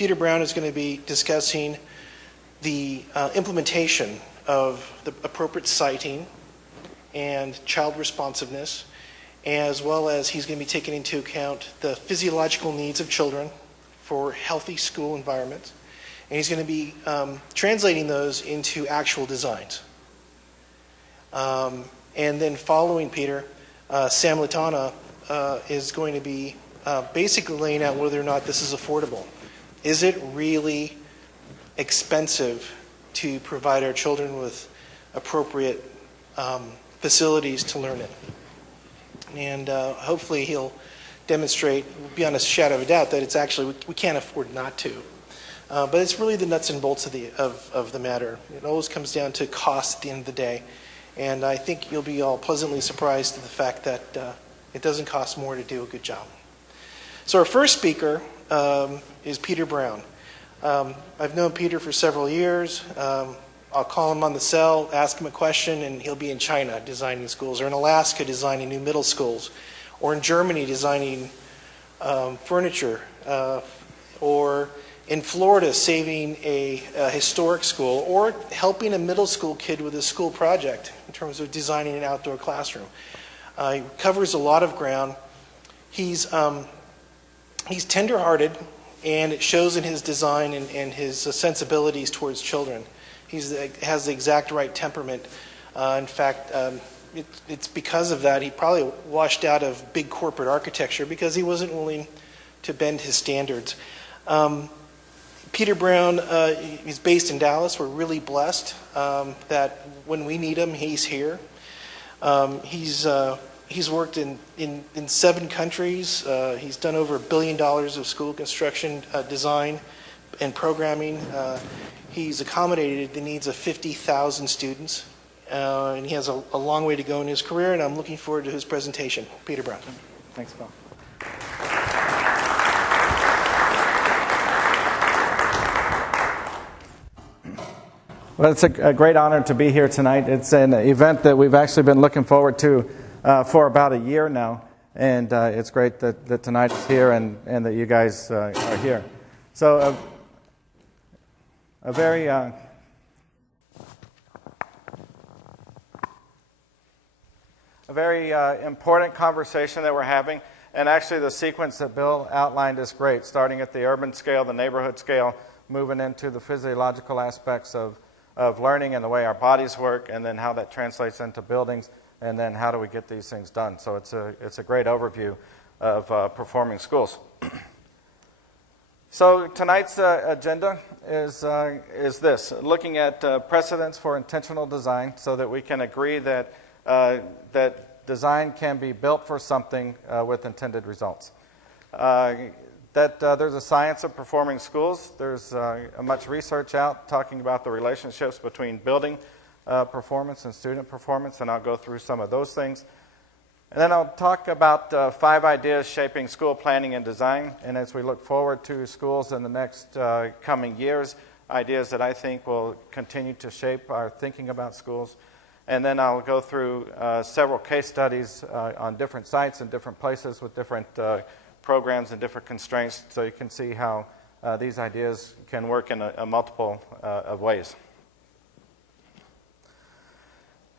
Peter Brown is going to be discussing the implementation of the appropriate siting and child responsiveness, as well as he's going to be taking into account the physiological needs of children for healthy school environments. And he's going to be translating those into actual designs. And then following Peter, Sam Latana is going to be basically laying out whether or not this is affordable. Is it really expensive to provide our children with appropriate facilities to learn in? And hopefully he'll demonstrate, beyond a shadow of a doubt, that it's actually, we can't afford not to. But it's really the nuts and bolts of the matter. It always comes down to cost at the end of the day. And I think you'll be all pleasantly surprised at the fact that it doesn't cost more to do a good job. So our first speaker is Peter Brown. I've known Peter for several years. I'll call him on the cell, ask him a question, and he'll be in China designing schools, or in Alaska designing new middle schools, or in Germany designing furniture, or in Florida saving a historic school, or helping a middle school kid with a school project in terms of designing an outdoor classroom. He covers a lot of ground. He's tender-hearted, and it shows in his design and his sensibilities towards children. He has the exact right temperament. In fact, it's because of that he probably washed out of big corporate architecture, because he wasn't willing to bend his standards. Peter Brown is based in Dallas. We're really blessed that when we need him, he's here. He's worked in 7 countries. He's done over $1 billion of school construction design and programming. He's accommodated the needs of 50,000 students, and he has a long way to go in his career, and I'm looking forward to his presentation. Peter Brown. Thanks, Bill. Well, it's a great honor to be here tonight. It's an event that we've actually been looking forward to for about a year now, and it's great that tonight is here and that you guys are here. So a very important conversation that we're having, and actually the sequence that Bill outlined is great, starting at the urban scale, the neighborhood scale, moving into the physiological aspects of learning and the way our bodies work, and then how that translates into buildings, and then how do we get these things done. So it's a great overview of performing schools. So tonight's agenda is this: looking at precedents for intentional design, so that we can agree that design can be built for something with intended results. There's a science of performing schools. There's much research out talking about the relationships between building performance and student performance, and I'll go through some of those things. And then I'll talk about 5 ideas shaping school planning and design, and as we look forward to schools in the next coming years, ideas that I think will continue to shape our thinking about schools. And then I'll go through several case studies on different sites and different places with different programs and different constraints, so you can see how these ideas can work in a multiple of ways.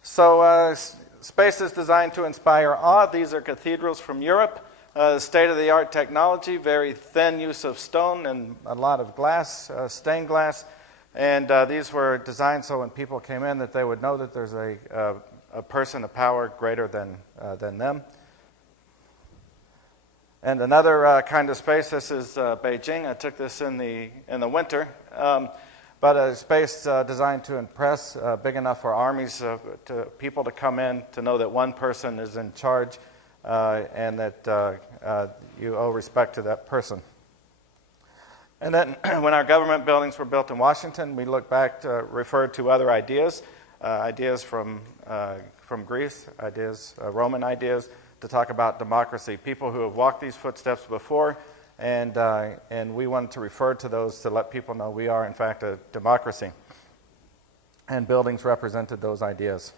So spaces designed to inspire awe. These are cathedrals from Europe. State-of-the-art technology, very thin use of stone and a lot of glass, stained glass. And these were designed so when people came in that they would know that there's a person of power greater than them. And another kind of space, this is Beijing. I took this in the winter. But a space designed to impress, big enough for armies, people to come in, to know that one person is in charge, and that you owe respect to that person. And then when our government buildings were built in Washington, we look back to refer to other ideas, ideas from Greece, ideas, Roman ideas, to talk about democracy, people who have walked these footsteps before, and we wanted to refer to those to let people know we are, in fact, a democracy. And buildings represented those ideas.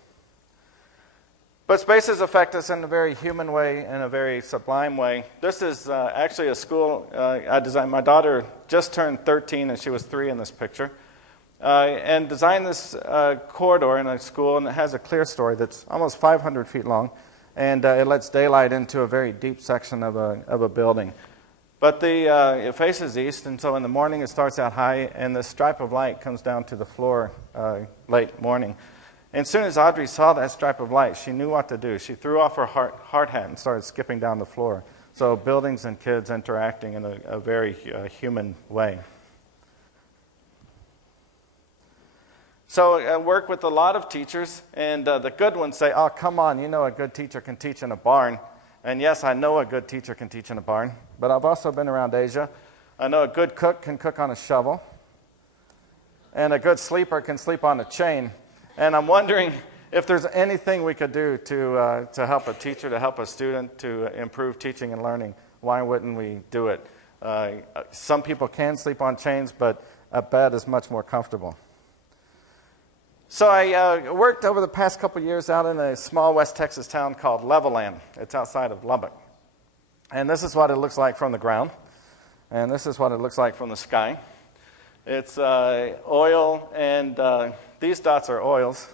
But spaces affect us in a very human way, in a very sublime way. This is actually a school I designed. My daughter just turned 13, and she was 3 in this picture, and designed this corridor in a school, and it has a clear story that's almost 500 feet long, and it lets daylight into a very deep section of a building. But it faces east, and so in the morning it starts out high, and the stripe of light comes down to the floor late morning. And as soon as Audrey saw that stripe of light, she knew what to do. She threw off her hard hat and started skipping down the floor. So buildings and kids interacting in a very human way. So I work with a lot of teachers, and the good ones say, oh, come on, you know a good teacher can teach in a barn. And yes, I know a good teacher can teach in a barn, but I've also been around Asia. I know a good cook can cook on a shovel, and a good sleeper can sleep on a chain. And I'm wondering if there's anything we could do to help a teacher, to help a student, to improve teaching and learning. Why wouldn't we do it? Some people can sleep on chains, but a bed is much more comfortable. So I worked over the past couple years out in a small West Texas town called Levelland. It's outside of Lubbock. And this is what it looks like from the ground. And this is what it looks like from the sky. It's oil, and these dots are oils,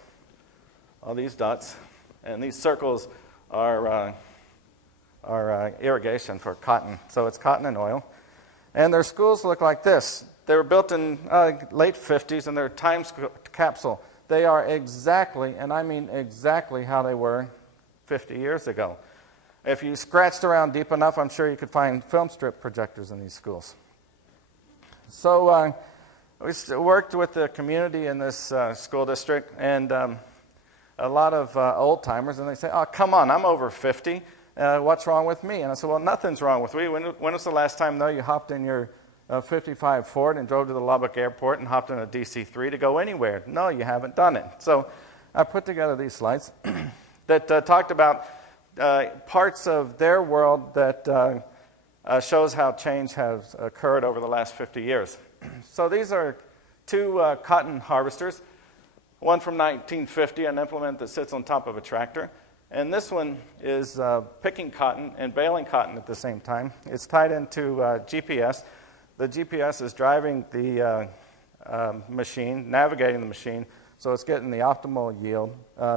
all these dots, and these circles are irrigation for cotton. So it's cotton and oil. And their schools look like this. They were built in late 50s, and they're time capsule. They are exactly, and I mean exactly, how they were 50 years ago. If you scratched around deep enough, I'm sure you could find film strip projectors in these schools. So we worked with the community in this school district, and a lot of old-timers, and they say, oh, come on, I'm over 50. What's wrong with me? And I said, well, nothing's wrong with me. When was the last time, though, you hopped in your 55 Ford and drove to the Lubbock airport and hopped in a DC-3 to go anywhere? No, you haven't done it. So I put together these slides that talked about parts of their world that shows how change has occurred over the last 50 years. So these are 2 cotton harvesters, one from 1950, an implement that sits on top of a tractor, and this one is picking cotton and baling cotton at the same time. It's tied into GPS. The GPS is driving the machine, navigating the machine, so it's getting the optimal yield.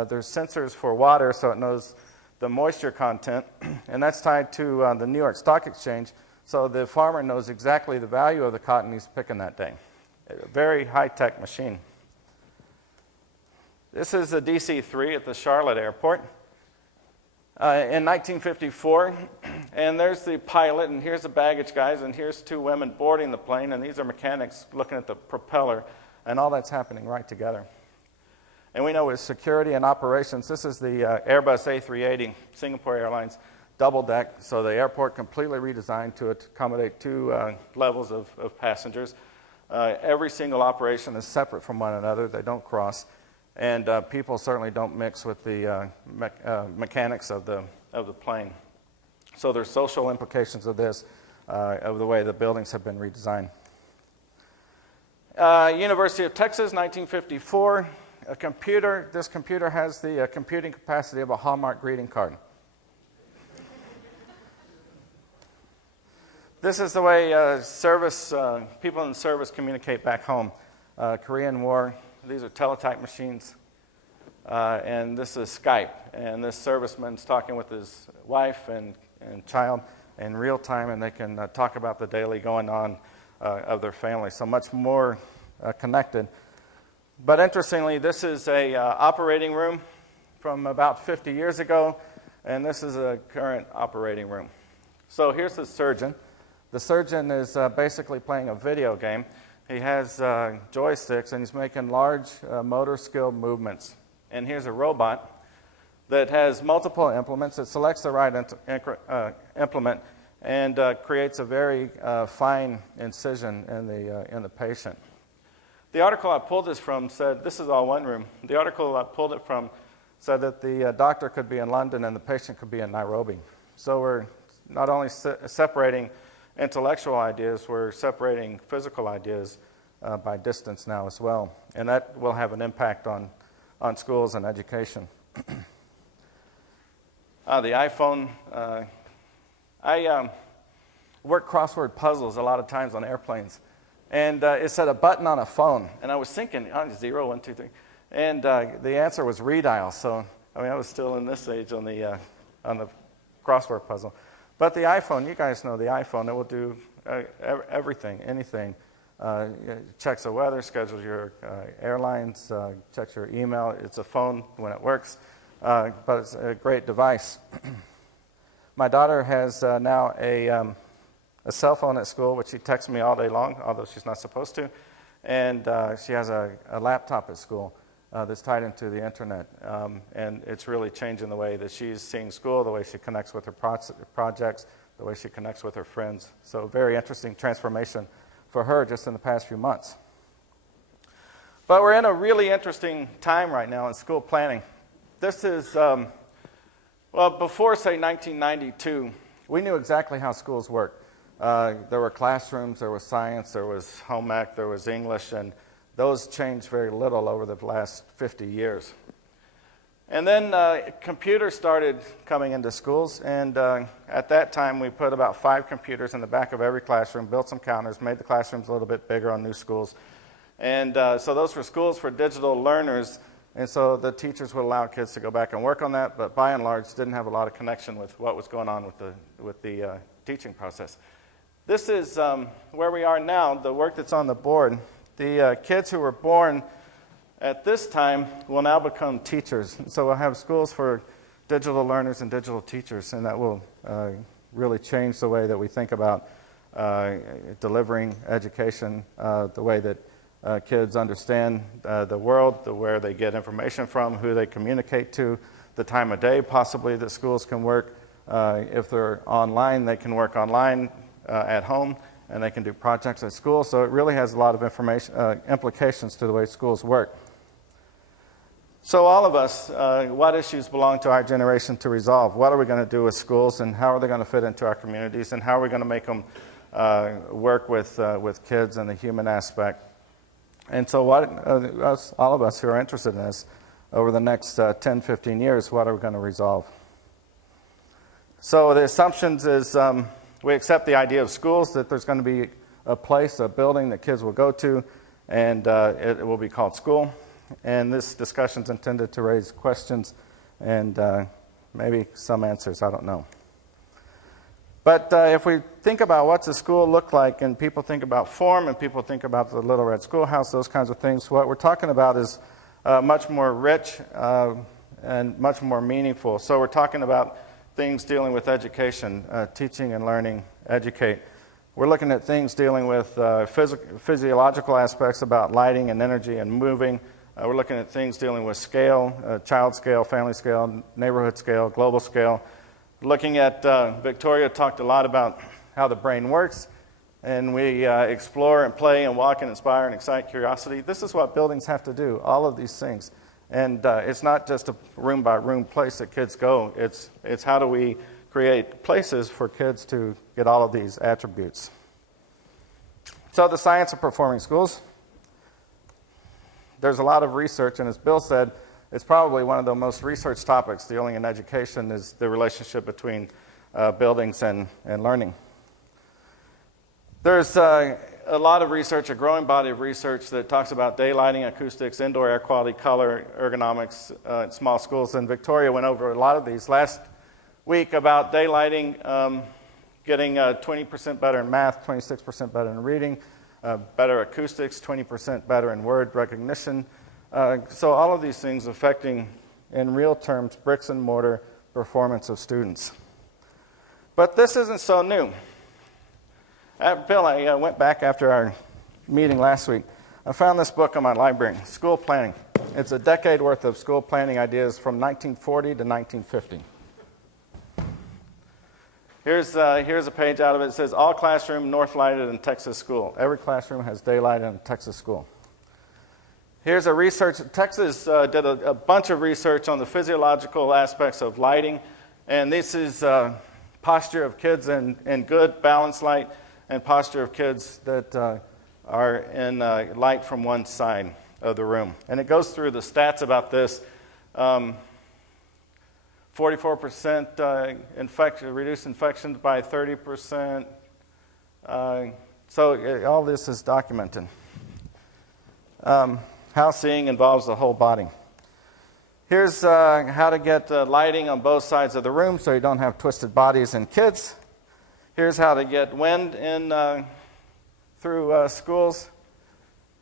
There's sensors for water, so it knows the moisture content, and that's tied to the New York Stock Exchange, so the farmer knows exactly the value of the cotton he's picking that day. A very high-tech machine. This is the DC-3 at the Charlotte airport in 1954, and there's the pilot, and here's the baggage guys, and here's 2 women boarding the plane, and these are mechanics looking at the propeller, and all that's happening right together. And we know with security and operations, this is the Airbus A380, Singapore Airlines, double deck, so the airport completely redesigned to accommodate 2 levels of passengers. Every single operation is separate from one another. They don't cross. And people certainly don't mix with the mechanics of the plane. So there's social implications of this, of the way the buildings have been redesigned. University of Texas, 1954. This computer has the computing capacity of a Hallmark greeting card. This is the way people in service communicate back home. Korean War, these are teletype machines, and this is Skype. And this serviceman's talking with his wife and child in real time, and they can talk about the daily going on of their family. So much more connected. But interestingly, this is a operating room from about 50 years ago, and this is a current operating room. So here's the surgeon. The surgeon is basically playing a video game. He has joysticks, and he's making large motor skill movements. And here's a robot that has multiple implements. It selects the right implement and creates a very fine incision in the patient. The article I pulled this from said, this is all one room. The article I pulled it from said that the doctor could be in London and the patient could be in Nairobi. So we're not only separating intellectual ideas, we're separating physical ideas by distance now as well. And that will have an impact on schools and education. The iPhone. I work crossword puzzles a lot of times on airplanes. And it said a button on a phone. And I was thinking, 0, 1, 2, 3. And the answer was redial. So, I was still in this age on the crossword puzzle. But the iPhone, you guys know the iPhone, it will do everything, anything. Checks the weather, schedules your airlines, checks your email. It's a phone when it works, but it's a great device. My daughter has now a cell phone at school, which she texts me all day long, although she's not supposed to. And she has a laptop at school that's tied into the internet. And it's really changing the way that she's seeing school, the way she connects with her projects, the way she connects with her friends. So very interesting transformation for her just in the past few months. But we're in a really interesting time right now in school planning. This is, before, say, 1992, we knew exactly how schools worked. There were classrooms, there was science, there was home ec, there was English, and those changed very little over the last 50 years. And then computers started coming into schools, and at that time we put about 5 computers in the back of every classroom, built some counters, made the classrooms a little bit bigger on new schools. And so those were schools for digital learners, and so the teachers would allow kids to go back and work on that, but by and large didn't have a lot of connection with what was going on with the teaching process. This is where we are now, the work that's on the board. The kids who were born at this time will now become teachers. So we'll have schools for digital learners and digital teachers, and that will really change the way that we think about delivering education, the way that kids understand the world, where they get information from, who they communicate to, the time of day possibly that schools can work. If they're online, they can work online at home, and they can do projects at school. So it really has a lot of implications to the way schools work. So all of us, what issues belong to our generation to resolve? What are we going to do with schools, and how are they going to fit into our communities, and how are we going to make them work with kids and the human aspect? And so all of us who are interested in this, over the next 10, 15 years, what are we going to resolve? So the assumptions is we accept the idea of schools, that there's going to be a place, a building that kids will go to, and it will be called school. And this discussion is intended to raise questions and maybe some answers, I don't know. But if we think about what's a school look like, and people think about form, and people think about the Little Red Schoolhouse, those kinds of things, what we're talking about is much more rich and much more meaningful. So we're talking about things dealing with education, teaching and learning, educate. We're looking at things dealing with physiological aspects about lighting and energy and moving. We're looking at things dealing with scale, child scale, family scale, neighborhood scale, global scale. Looking at, Victoria talked a lot about how the brain works, and we explore and play and walk and inspire and excite curiosity. This is what buildings have to do, all of these things. And it's not just a room-by-room place that kids go. It's how do we create places for kids to get all of these attributes. So the science of performing schools. There's a lot of research, and as Bill said, it's probably one of the most researched topics dealing in education is the relationship between buildings and learning. There's a lot of research, a growing body of research that talks about daylighting, acoustics, indoor air quality, color, ergonomics in small schools. And Victoria went over a lot of these last week about daylighting, getting 20% better in math, 26% better in reading, better acoustics, 20% better in word recognition. So all of these things affecting, in real terms, bricks and mortar performance of students. But this isn't so new. Bill, I went back after our meeting last week. I found this book in my library, School Planning. It's a decade worth of school planning ideas from 1940 to 1950. Here's a page out of it. It says, all classroom north lighted in Texas school. Every classroom has daylight in a Texas school. Here's a research. Texas did a bunch of research on the physiological aspects of lighting. And this is posture of kids in good balanced light and posture of kids that are in light from one side of the room. And it goes through the stats about this. 44% reduced infections by 30%. So all this is documented. How seeing involves the whole body. Here's how to get lighting on both sides of the room so you don't have twisted bodies in kids. Here's how to get wind in through schools.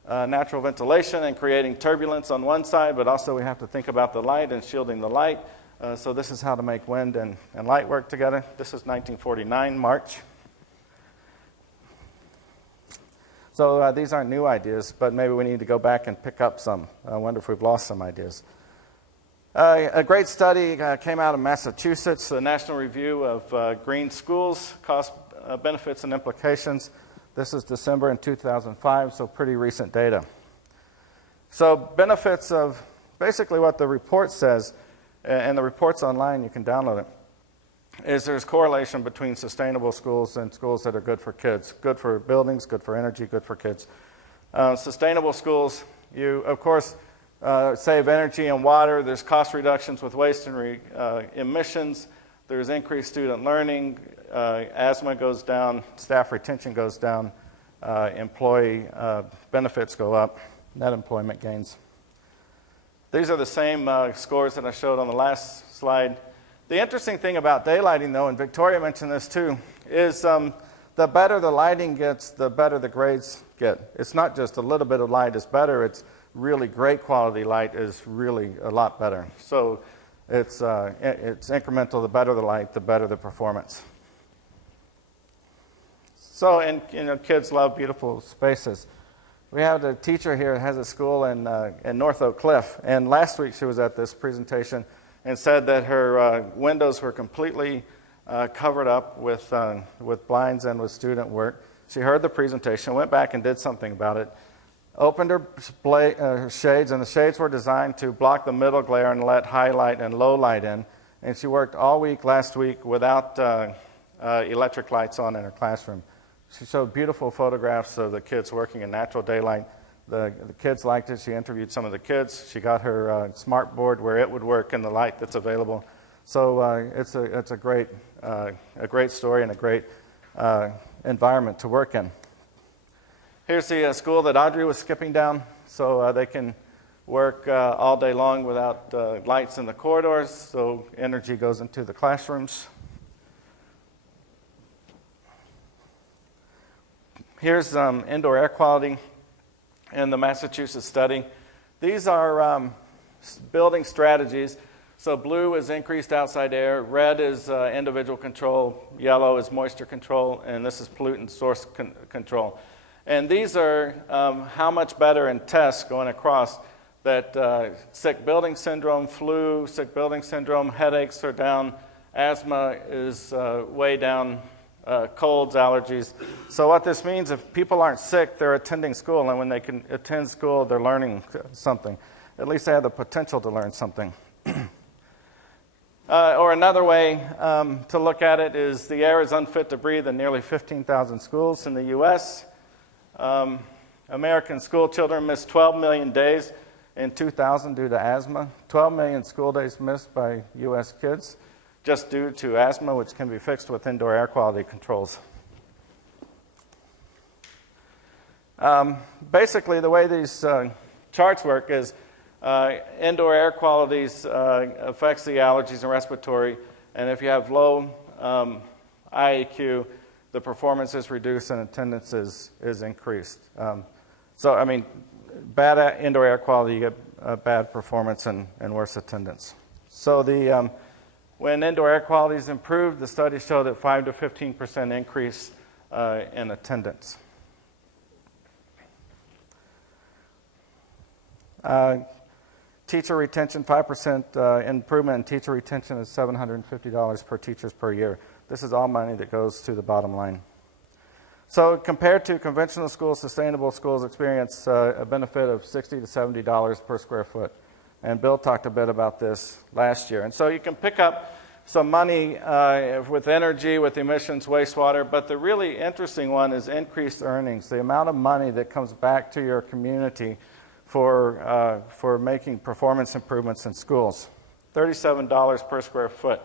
Natural ventilation and creating turbulence on one side, but also we have to think about the light and shielding the light. So this is how to make wind and light work together. This is 1949, March. So these aren't new ideas, but maybe we need to go back and pick up some. I wonder if we've lost some ideas. A great study came out of Massachusetts, the National Review of Green Schools, Cost, Benefits, and Implications. This is December in 2005, so pretty recent data. So benefits of basically what the report says, and the report's online, you can download it, is there's correlation between sustainable schools and schools that are good for kids. Good for buildings, good for energy, good for kids. Sustainable schools, you, of course, save energy and water. There's cost reductions with waste and emissions. There's increased student learning. Asthma goes down. Staff retention goes down. Employee benefits go up. Net employment gains. These are the same scores that I showed on the last slide. The interesting thing about daylighting, though, and Victoria mentioned this too, is the better the lighting gets, the better the grades get. It's not just a little bit of light is better. It's really great quality light is really a lot better. So it's incremental. The better the light, the better the performance. So, and kids love beautiful spaces. We have a teacher here that has a school in North Oak Cliff, and last week she was at this presentation and said that her windows were completely covered up with blinds and with student work. She heard the presentation, went back and did something about it, opened her shades, and the shades were designed to block the middle glare and let high light and low light in. And she worked all week last week without electric lights on in her classroom. She showed beautiful photographs of the kids working in natural daylight. The kids liked it. She interviewed some of the kids. She got her smart board where it would work in the light that's available. So it's a great story and a great environment to work in. Here's the school that Audrey was skipping down, so they can work all day long without lights in the corridors, so energy goes into the classrooms. Here's indoor air quality in the Massachusetts study. These are building strategies. So blue is increased outside air, red is individual control, yellow is moisture control, and this is pollutant source control. And these are how much better in tests going across that sick building syndrome, flu, sick building syndrome, headaches are down, asthma is way down, colds, allergies. So what this means, if people aren't sick, they're attending school, and when they can attend school, they're learning something. At least they have the potential to learn something. Or another way to look at it is the air is unfit to breathe in nearly 15,000 schools in the U.S. American school children missed 12 million days in 2000 due to asthma. 12 million school days missed by U.S. kids just due to asthma, which can be fixed with indoor air quality controls. Basically, the way these charts work is indoor air quality affects the allergies and respiratory, and if you have low IAQ, the performance is reduced and attendance is increased. So, I mean, bad indoor air quality, you get bad performance and worse attendance. So when indoor air quality is improved, the study showed a 5 to 15% increase in attendance. Teacher retention, 5% improvement in teacher retention is $750 per teachers per year. This is all money that goes to the bottom line. So compared to conventional schools, sustainable schools experience a benefit of $60 to $70 per square foot. And Bill talked a bit about this last year. And so you can pick up some money with energy, with emissions, wastewater, but the really interesting one is increased earnings, the amount of money that comes back to your community for making performance improvements in schools. $37 per square foot.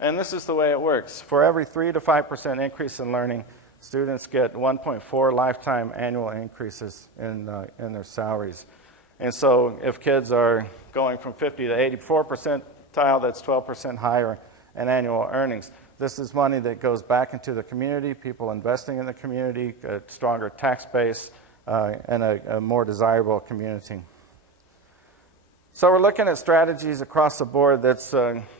And this is the way it works. For every 3 to 5% increase in learning, students get 1.4 lifetime annual increases in their salaries. And so if kids are going from 50 to 84 percentile, that's 12% higher in annual earnings. This is money that goes back into the community, people investing in the community, a stronger tax base, and a more desirable community. So we're looking at strategies across the board that's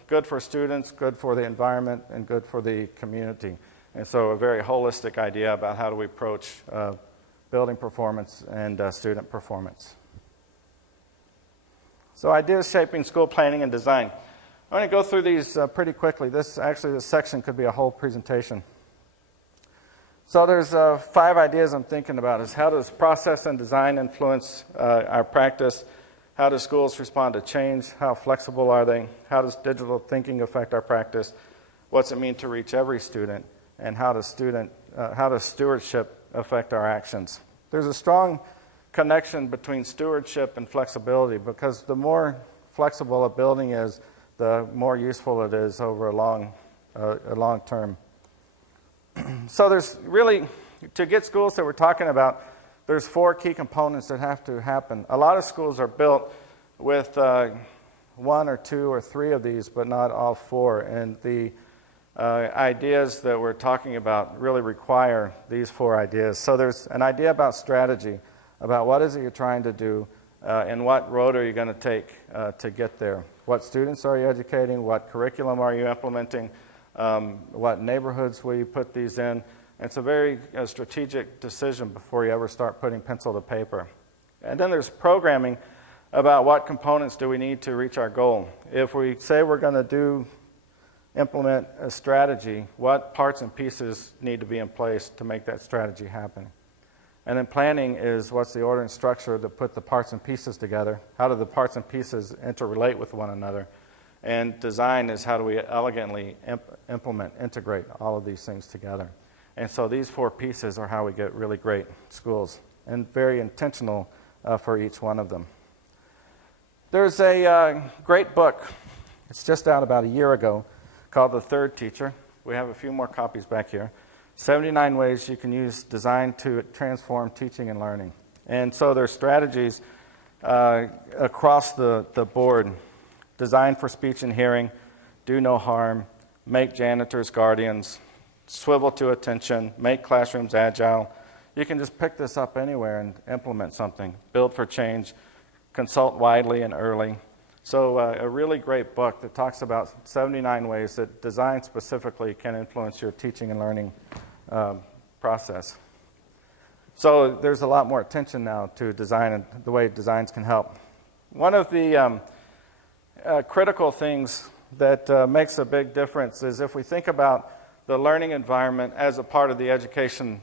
good for students, good for the environment, and good for the community. And so a very holistic idea about how do we approach building performance and student performance. So ideas shaping school planning and design. I'm going to go through these pretty quickly. This section could be a whole presentation. So there's 5 ideas I'm thinking about. Is how does process and design influence our practice? How do schools respond to change? How flexible are they? How does digital thinking affect our practice? What's it mean to reach every student? And how does stewardship affect our actions? There's a strong connection between stewardship and flexibility, because the more flexible a building is, the more useful it is over a long term. So there's really, to get schools that we're talking about, there's 4 key components that have to happen. A lot of schools are built with 1 or 2 or 3 of these, but not all 4. And the ideas that we're talking about really require these 4 ideas. So there's an idea about strategy, about what is it you're trying to do, and what road are you going to take to get there. What students are you educating? What curriculum are you implementing? What neighborhoods will you put these in? It's a very strategic decision before you ever start putting pencil to paper. And then there's programming about what components do we need to reach our goal. If we say we're going to implement a strategy, what parts and pieces need to be in place to make that strategy happen? And then planning is what's the order and structure to put the parts and pieces together. How do the parts and pieces interrelate with one another? And design is how do we elegantly integrate all of these things together. And so these 4 pieces are how we get really great schools, and very intentional for each one of them. There's a great book. It's just out about a year ago, called The Third Teacher. We have a few more copies back here. 79 ways you can use design to transform teaching and learning. And so there's strategies across the board. Design for speech and hearing, do no harm, make janitors guardians, swivel to attention, make classrooms agile. You can just pick this up anywhere and implement something. Build for change, consult widely and early. So a really great book that talks about 79 ways that design specifically can influence your teaching and learning process. So there's a lot more attention now to design and the way designs can help. One of the critical things that makes a big difference is if we think about the learning environment as a part of the education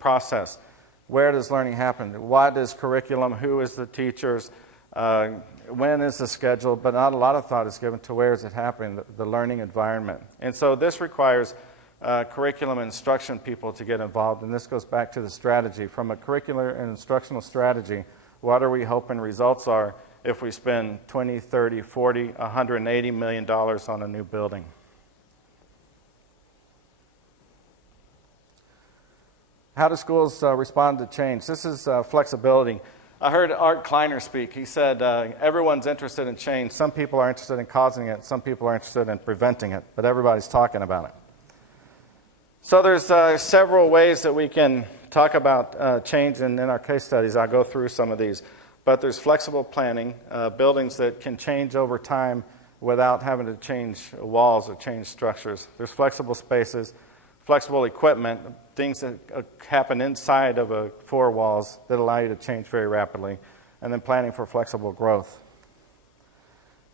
process. Where does learning happen? What is curriculum? Who is the teachers? When is the schedule? But not a lot of thought is given to where is it happening, the learning environment. And so this requires curriculum and instruction people to get involved. And this goes back to the strategy. From a curricular and instructional strategy, what are we hoping results are if we spend $20, $30, $40, $180 million on a new building? How do schools respond to change? This is flexibility. I heard Art Kleiner speak. He said everyone's interested in change. Some people are interested in causing it. Some people are interested in preventing it. But everybody's talking about it. So there's several ways that we can talk about change. And in our case studies, I'll go through some of these. But there's flexible planning, buildings that can change over time without having to change walls or change structures. There's flexible spaces, flexible equipment, things that happen inside of 4 walls that allow you to change very rapidly, and then planning for flexible growth.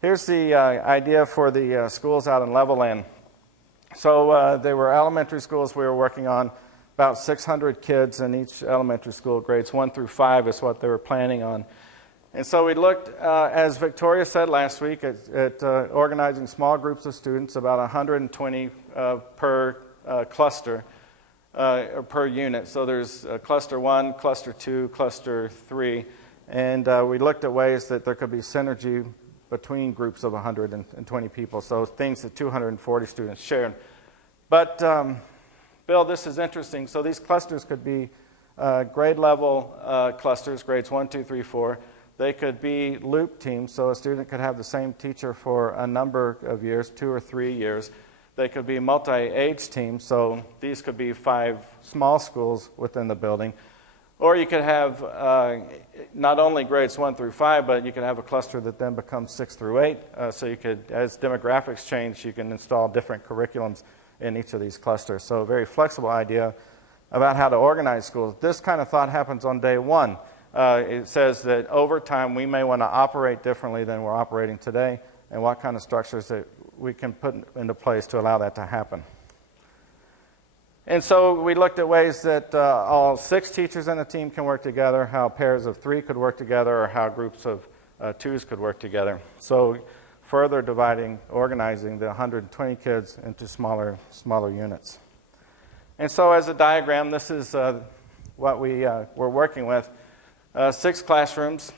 Here's the idea for the schools out in Levelland. So there were elementary schools we were working on, about 600 kids in each elementary school, grades 1 through 5 is what they were planning on. And so we looked, as Victoria said last week, at organizing small groups of students, about 120 per cluster, or per unit. So there's cluster 1, cluster 2, cluster 3, and we looked at ways that there could be synergy between groups of 120 people, so things that 240 students shared. But, Bill, this is interesting. So these clusters could be grade level clusters, grades 1, 2, 3, 4. They could be loop teams, so a student could have the same teacher for a number of years, 2 or 3 years. They could be multi-age teams, so these could be 5 small schools within the building. Or you could have not only grades 1 through 5, but you could have a cluster that then becomes 6 through 8. So you could, as demographics change, you can install different curriculums in each of these clusters. So a very flexible idea about how to organize schools. This kind of thought happens on day 1. It says that over time we may want to operate differently than we're operating today, and what kind of structures that we can put into place to allow that to happen. And so we looked at ways that all 6 teachers in a team can work together, how pairs of 3 could work together, or how groups of 2s could work together. So further organizing the 120 kids into smaller units. And so as a diagram, this is what we're working with. 6 classrooms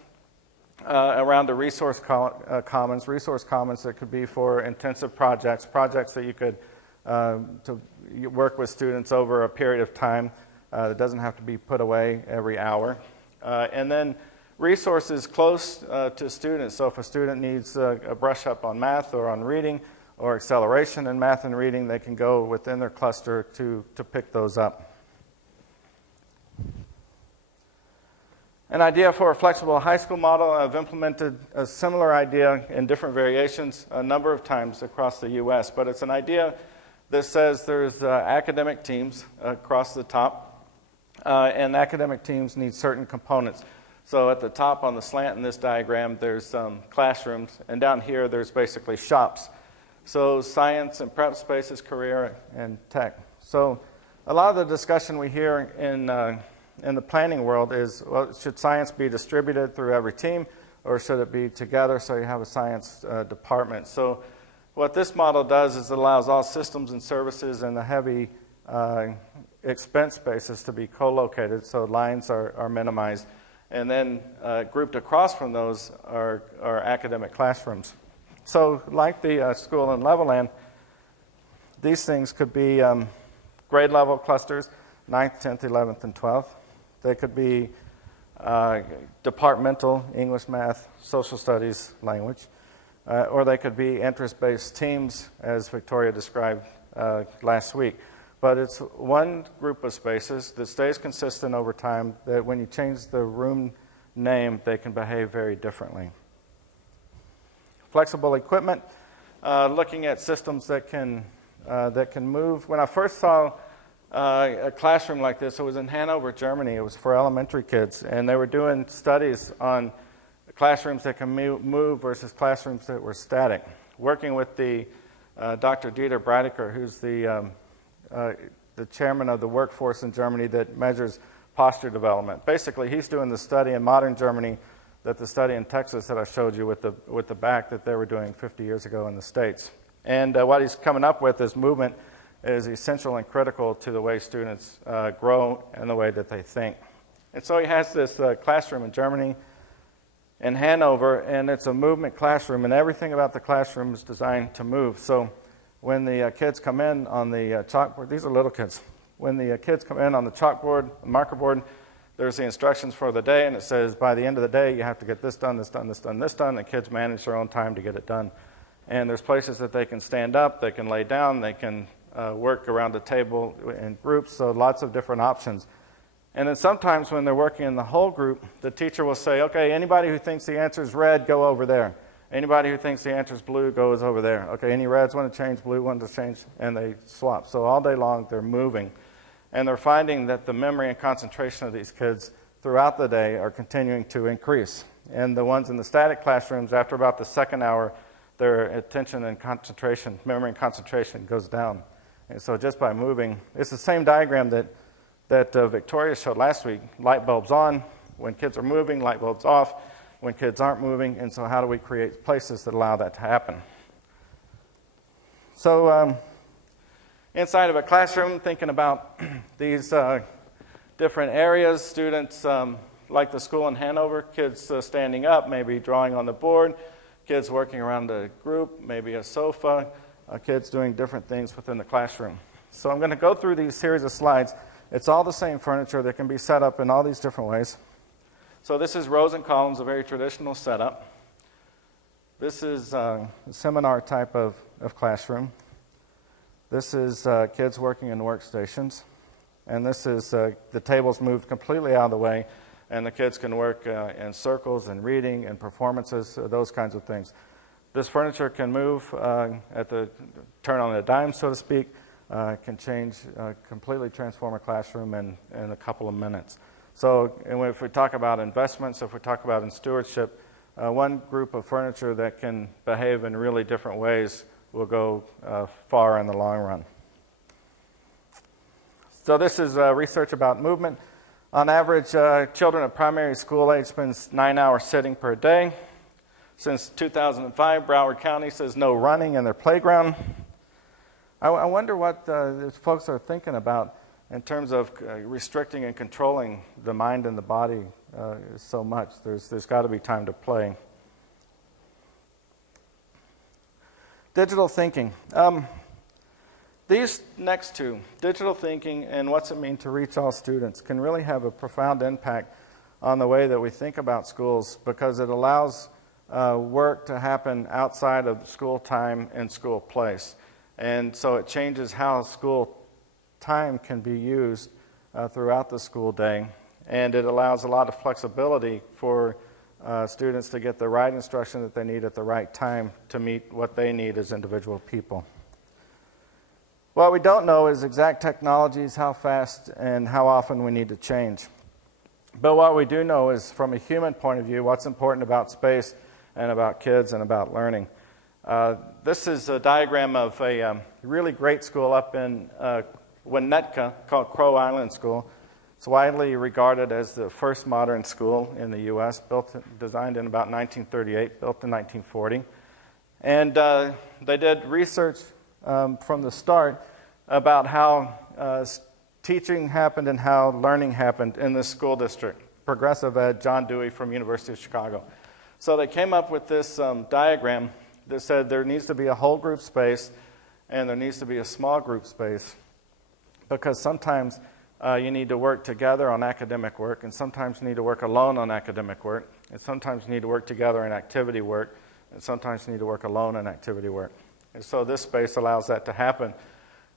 around the resource commons that could be for intensive projects that you could to work with students over a period of time that doesn't have to be put away every hour. And then resources close to students. So if a student needs a brush up on math or on reading or acceleration in math and reading, they can go within their cluster to pick those up. An idea for a flexible high school model. I've implemented a similar idea in different variations a number of times across the U.S., but it's an idea that says there's academic teams across the top, and academic teams need certain components. So at the top on the slant in this diagram, there's classrooms, and down here there's basically shops. So science and prep spaces, career, and tech. So a lot of the discussion we hear in the planning world is, well, should science be distributed through every team, or should it be together so you have a science department? So what this model does is it allows all systems and services and the heavy expense bases to be co-located, so lines are minimized. And then grouped across from those are academic classrooms. So like the school in Levelland, these things could be grade level clusters, 9th, 10th, 11th, and 12th. They could be departmental, English, math, social studies, language. Or they could be interest-based teams, as Victoria described last week. But it's one group of spaces that stays consistent over time, that when you change the room name, they can behave very differently. Flexible equipment, looking at systems that can move. When I first saw a classroom like this, it was in Hanover, Germany. It was for elementary kids, and they were doing studies on classrooms that can move versus classrooms that were static. Working with the Dr. Dieter Breidecker, who's the chairman of the workforce in Germany that measures posture development. Basically, he's doing the study in modern Germany that the study in Texas that I showed you with the back that they were doing 50 years ago in the States. And what he's coming up with is movement is essential and critical to the way students grow and the way that they think. And so he has this classroom in Germany, in Hanover, and it's a movement classroom, and everything about the classroom is designed to move. So when the kids come in on the chalkboard, these are little kids. When the kids come in on the chalkboard, the marker board, there's the instructions for the day, and it says by the end of the day you have to get this done, this done, this done, this done. The kids manage their own time to get it done. And there's places that they can stand up, they can lay down, they can work around the table in groups, so lots of different options. And then sometimes when they're working in the whole group, the teacher will say, okay, anybody who thinks the answer is red, go over there. Anybody who thinks the answer is blue goes over there. Okay, any reds want to change, blue want to change, and they swap. So all day long they're moving. And they're finding that the memory and concentration of these kids throughout the day are continuing to increase. And the ones in the static classrooms, after about the second hour, their attention and concentration, memory and concentration goes down. And so just by moving, it's the same diagram that Victoria showed last week. Light bulbs on when kids are moving, light bulbs off when kids aren't moving, and so how do we create places that allow that to happen? So inside of a classroom, thinking about these different areas, students like the school in Hanover, kids standing up, maybe drawing on the board, kids working around a group, maybe a sofa, kids doing different things within the classroom. So I'm going to go through these series of slides. It's all the same furniture that can be set up in all these different ways. So this is rows and columns, a very traditional setup. This is a seminar type of classroom. This is kids working in workstations. And this is the tables moved completely out of the way, and the kids can work in circles and reading and performances, those kinds of things. This furniture can move turn on a dime, so to speak, can change, completely transform a classroom in a couple of minutes. So if we talk about investments, if we talk about in stewardship, one group of furniture that can behave in really different ways will go far in the long run. So this is research about movement. On average, children of primary school age spend 9 hours sitting per day. Since 2005, Broward County says no running in their playground. I wonder what folks are thinking about in terms of restricting and controlling the mind and the body so much. There's got to be time to play. Digital thinking. These next two, digital thinking and what's it mean to reach all students, can really have a profound impact on the way that we think about schools, because it allows work to happen outside of school time and school place. And so it changes how school time can be used throughout the school day. And it allows a lot of flexibility for students to get the right instruction that they need at the right time to meet what they need as individual people. What we don't know is exact technologies, how fast and how often we need to change. But what we do know is, from a human point of view, what's important about space and about kids and about learning. This is a diagram of a really great school up in Winnetka called Crow Island School. It's widely regarded as the first modern school in the U.S., designed in about 1938, built in 1940. And they did research from the start about how teaching happened and how learning happened in this school district. Progressive ed, John Dewey from University of Chicago. So they came up with this diagram that said there needs to be a whole group space and there needs to be a small group space, because sometimes you need to work together on academic work, and sometimes you need to work alone on academic work, and sometimes you need to work together in activity work, and sometimes you need to work alone in activity work. And so this space allows that to happen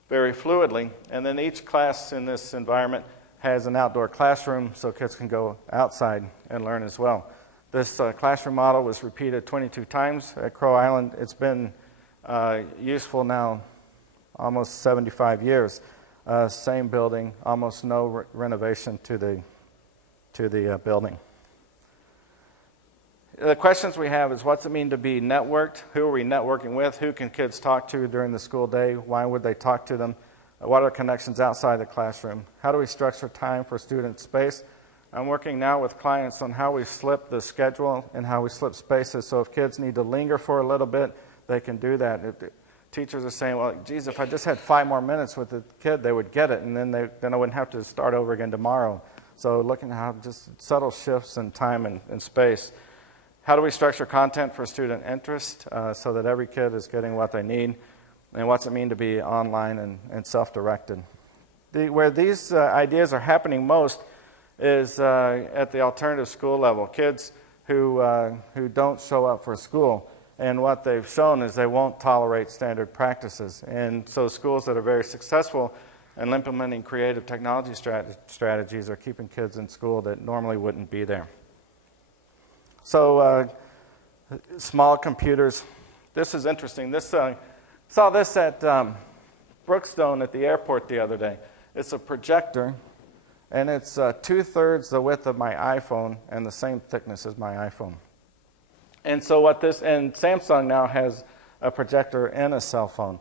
very fluidly. And then each class in this environment has an outdoor classroom so kids can go outside and learn as well. This classroom model was repeated 22 times at Crow Island. It's been useful now almost 75 years. Same building, almost no renovation to the building. The questions we have is, what's it mean to be networked? Who are we networking with? Who can kids talk to during the school day? Why would they talk to them? What are connections outside the classroom? How do we structure time for student space? I'm working now with clients on how we slip the schedule and how we slip spaces, so if kids need to linger for a little bit, they can do that. Teachers are saying, well, geez, if I just had 5 more minutes with the kid, they would get it, and then I wouldn't have to start over again tomorrow. So looking at how just subtle shifts in time and space. How do we structure content for student interest so that every kid is getting what they need? And what's it mean to be online and self-directed? Where these ideas are happening most is at the alternative school level. Kids who don't show up for school. And what they've shown is they won't tolerate standard practices. And so schools that are very successful in implementing creative technology strategies are keeping kids in school that normally wouldn't be there. So small computers. This is interesting. Saw this at Brookstone at the airport the other day. It's a projector, and it's 2/3 the width of my iPhone and the same thickness as my iPhone. And so and Samsung now has a projector and a cell phone.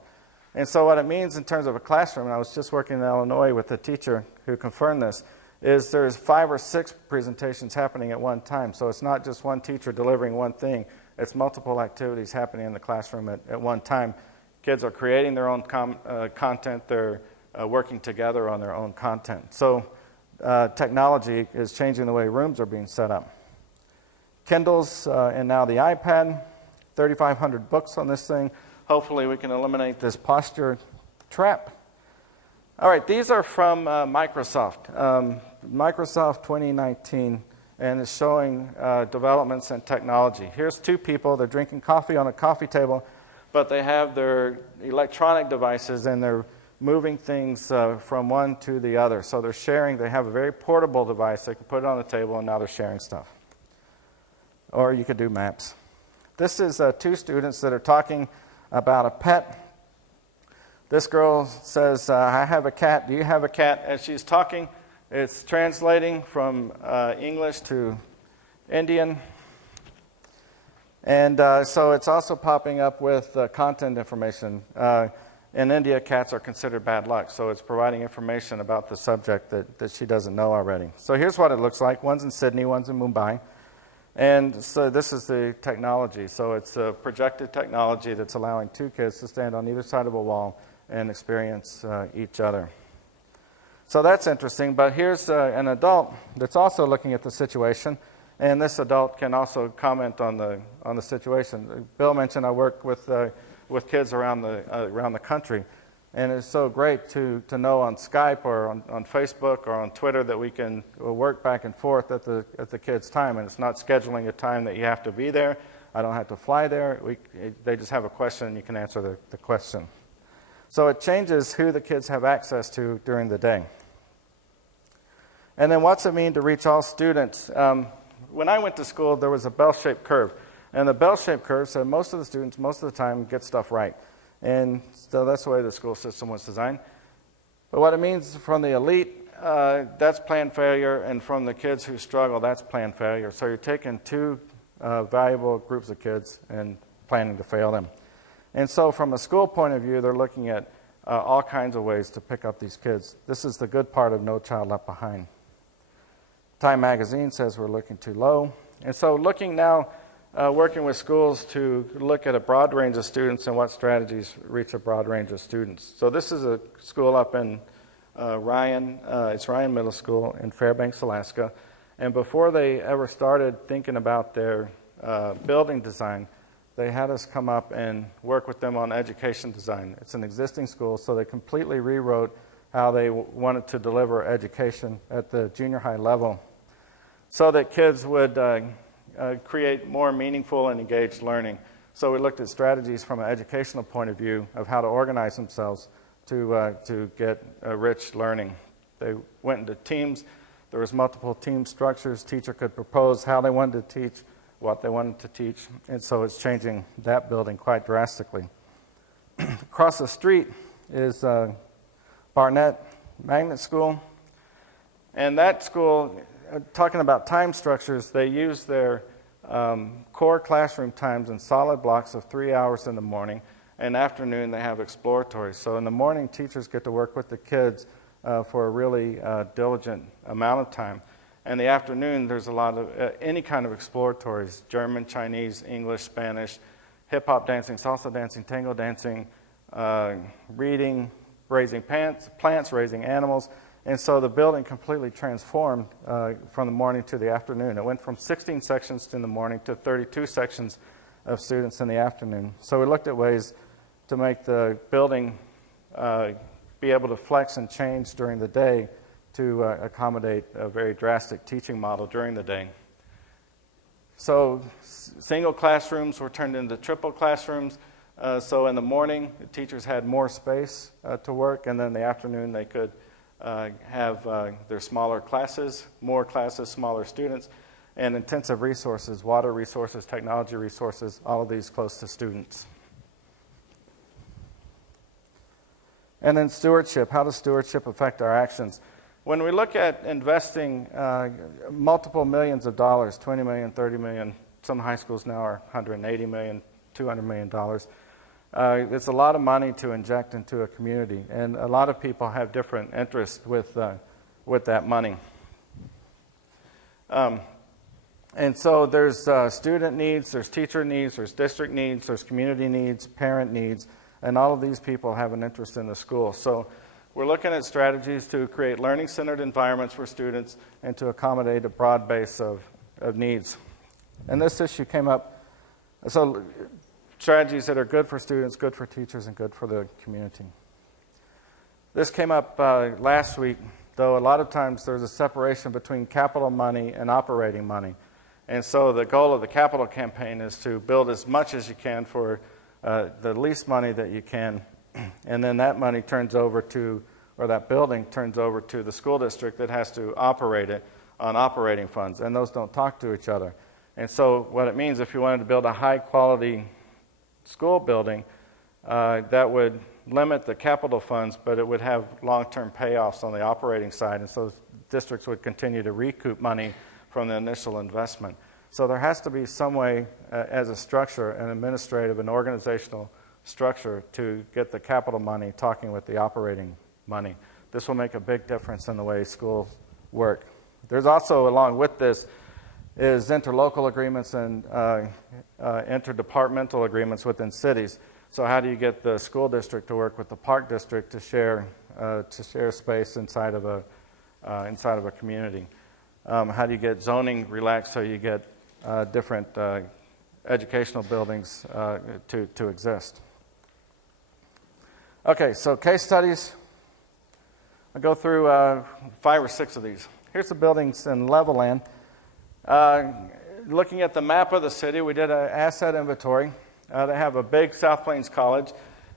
And so what it means in terms of a classroom, and I was just working in Illinois with a teacher who confirmed this, is there's 5 or 6 presentations happening at one time. So it's not just one teacher delivering one thing. It's multiple activities happening in the classroom at one time. Kids are creating their own content. They're working together on their own content. So technology is changing the way rooms are being set up. Kindles and now the iPad. 3,500 books on this thing. Hopefully we can eliminate this posture trap. All right, these are from Microsoft. Microsoft 2019, and it's showing developments in technology. Here's two people. They're drinking coffee on a coffee table, but they have their electronic devices, and they're moving things from one to the other. So they're sharing. They have a very portable device. They can put it on the table, and now they're sharing stuff. Or you could do maps. This is two students that are talking about a pet. This girl says, I have a cat. Do you have a cat? As she's talking, it's translating from English to Indian. And so it's also popping up with content information. In India, cats are considered bad luck, so it's providing information about the subject that she doesn't know already. So here's what it looks like. One's in Sydney, one's in Mumbai. And so this is the technology. So it's a projected technology that's allowing two kids to stand on either side of a wall and experience each other. So that's interesting, but here's an adult that's also looking at the situation, and this adult can also comment on the situation. Bill mentioned I work with kids around the country, and it's so great to know on Skype or on Facebook or on Twitter that we can work back and forth at the kids' time, and it's not scheduling a time that you have to be there. I don't have to fly there. They just have a question, and you can answer the question. So it changes who the kids have access to during the day. And then what's it mean to reach all students? When I went to school, there was a bell-shaped curve. And the bell-shaped curve said most of the students, most of the time, get stuff right. And so that's the way the school system was designed. But what it means from the elite, that's planned failure, and from the kids who struggle, that's planned failure. So you're taking two valuable groups of kids and planning to fail them. And so from a school point of view, they're looking at all kinds of ways to pick up these kids. This is the good part of No Child Left Behind. Time Magazine says we're looking too low. And so looking now, working with schools to look at a broad range of students and what strategies reach a broad range of students. So this is a school up in Ryan. It's Ryan Middle School in Fairbanks, Alaska. And before they ever started thinking about their building design, they had us come up and work with them on education design. It's an existing school, so they completely rewrote how they wanted to deliver education at the junior high level so that kids would create more meaningful and engaged learning. So we looked at strategies from an educational point of view of how to organize themselves to get rich learning. They went into teams. There was multiple team structures. Teacher could propose how they wanted to teach, what they wanted to teach, and so it's changing that building quite drastically. Across the street is Barnett Magnet School, and that school, talking about time structures, they use their core classroom times in solid blocks of 3 hours in the morning, and afternoon they have exploratory. So in the morning, teachers get to work with the kids for a really diligent amount of time. In the afternoon, there's a lot of any kind of exploratories: German, Chinese, English, Spanish, hip-hop dancing, salsa dancing, tango dancing, reading, raising plants, raising animals. And so the building completely transformed from the morning to the afternoon. It went from 16 sections in the morning to 32 sections of students in the afternoon. So we looked at ways to make the building be able to flex and change during the day to accommodate a very drastic teaching model during the day. So single classrooms were turned into triple classrooms. So in the morning, the teachers had more space to work, and then in the afternoon they could have their smaller classes, more classes, smaller students, and intensive resources, water resources, technology resources, all of these close to students. And then stewardship. How does stewardship affect our actions? When we look at investing multiple millions of dollars, $20 million, $30 million, some high schools now are $180 million, $200 million, it's a lot of money to inject into a community, and a lot of people have different interests with that money. And so there's student needs, there's teacher needs, there's district needs, there's community needs, parent needs, and all of these people have an interest in the school. So we're looking at strategies to create learning-centered environments for students and to accommodate a broad base of needs. And this issue came up. So strategies that are good for students, good for teachers, and good for the community. This came up last week, though a lot of times there's a separation between capital money and operating money. And so the goal of the capital campaign is to build as much as you can for the least money that you can, and then that money turns over to, or that building turns over to the school district that has to operate it on operating funds, and those don't talk to each other. And so what it means, if you wanted to build a high-quality school building, that would limit the capital funds, but it would have long-term payoffs on the operating side, and so districts would continue to recoup money from the initial investment. So there has to be some way, as a structure, an administrative and organizational structure, to get the capital money talking with the operating money. This will make a big difference in the way schools work. There's also, along with this, is interlocal agreements and interdepartmental agreements within cities. So how do you get the school district to work with the park district to share space inside of a community? How do you get zoning relaxed so you get different educational buildings to exist? Okay, so case studies. I'll go through 5 or 6 of these. Here's the buildings in Levelland. Looking at the map of the city, we did an asset inventory. They have a big South Plains College,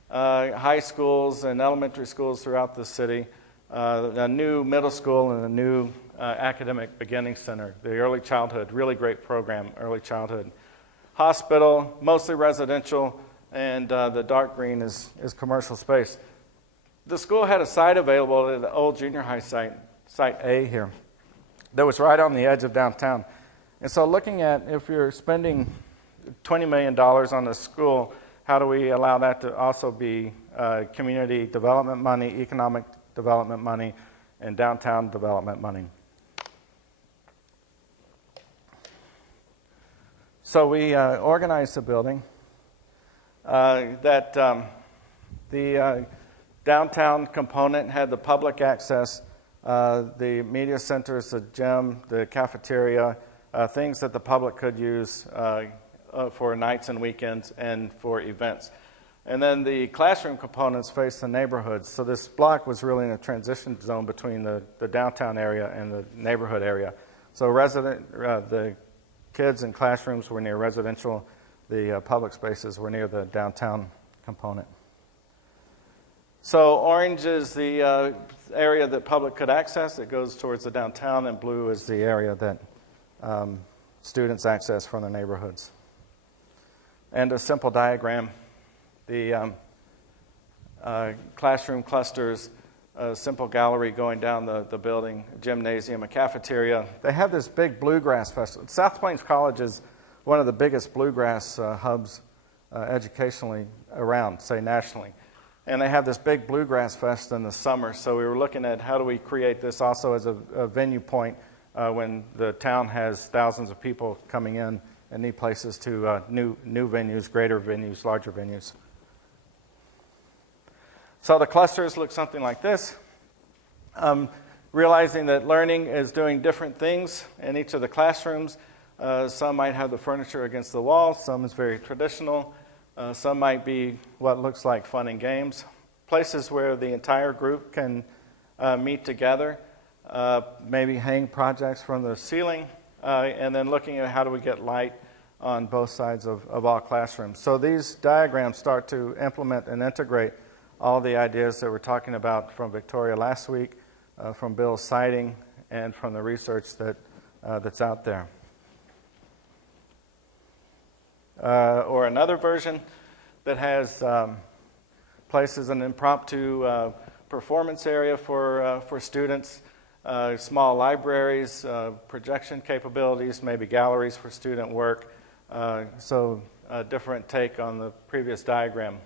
high schools and elementary schools throughout the city, a new middle school and a new academic beginning center, the early childhood, really great program, early childhood. Hospital, mostly residential, and the dark green is commercial space. The school had a site available at the old junior high site A here, that was right on the edge of downtown. And so looking at, if you're spending $20 million on the school, how do we allow that to also be community development money, economic development money, and downtown development money? So we organized the building that the downtown component had the public access, the media centers, the gym, the cafeteria, things that the public could use for nights and weekends and for events. And then the classroom components face the neighborhoods. So this block was really in a transition zone between the downtown area and the neighborhood area. So the kids in classrooms were near residential. The public spaces were near the downtown component. So orange is the area that public could access. It goes towards the downtown, and blue is the area that students access from the neighborhoods. And a simple diagram, the classroom clusters, a simple gallery going down the building, a gymnasium, a cafeteria. They have this big bluegrass festival. South Plains College is one of the biggest bluegrass hubs educationally around, say nationally. And they have this big bluegrass fest in the summer. So we were looking at how do we create this also as a venue point when the town has thousands of people coming in and need places to new venues, greater venues, larger venues. So the clusters look something like this. Realizing that learning is doing different things in each of the classrooms. Some might have the furniture against the wall. Some is very traditional. Some might be what looks like fun and games. Places where the entire group can meet together. Maybe hang projects from the ceiling. And then looking at how do we get light on both sides of all classrooms. So these diagrams start to implement and integrate all the ideas that we're talking about from Victoria last week, from Bill's citing, and from the research that's out there. Or another version that has places an impromptu performance area for students, small libraries, projection capabilities, maybe galleries for student work. So a different take on the previous diagram.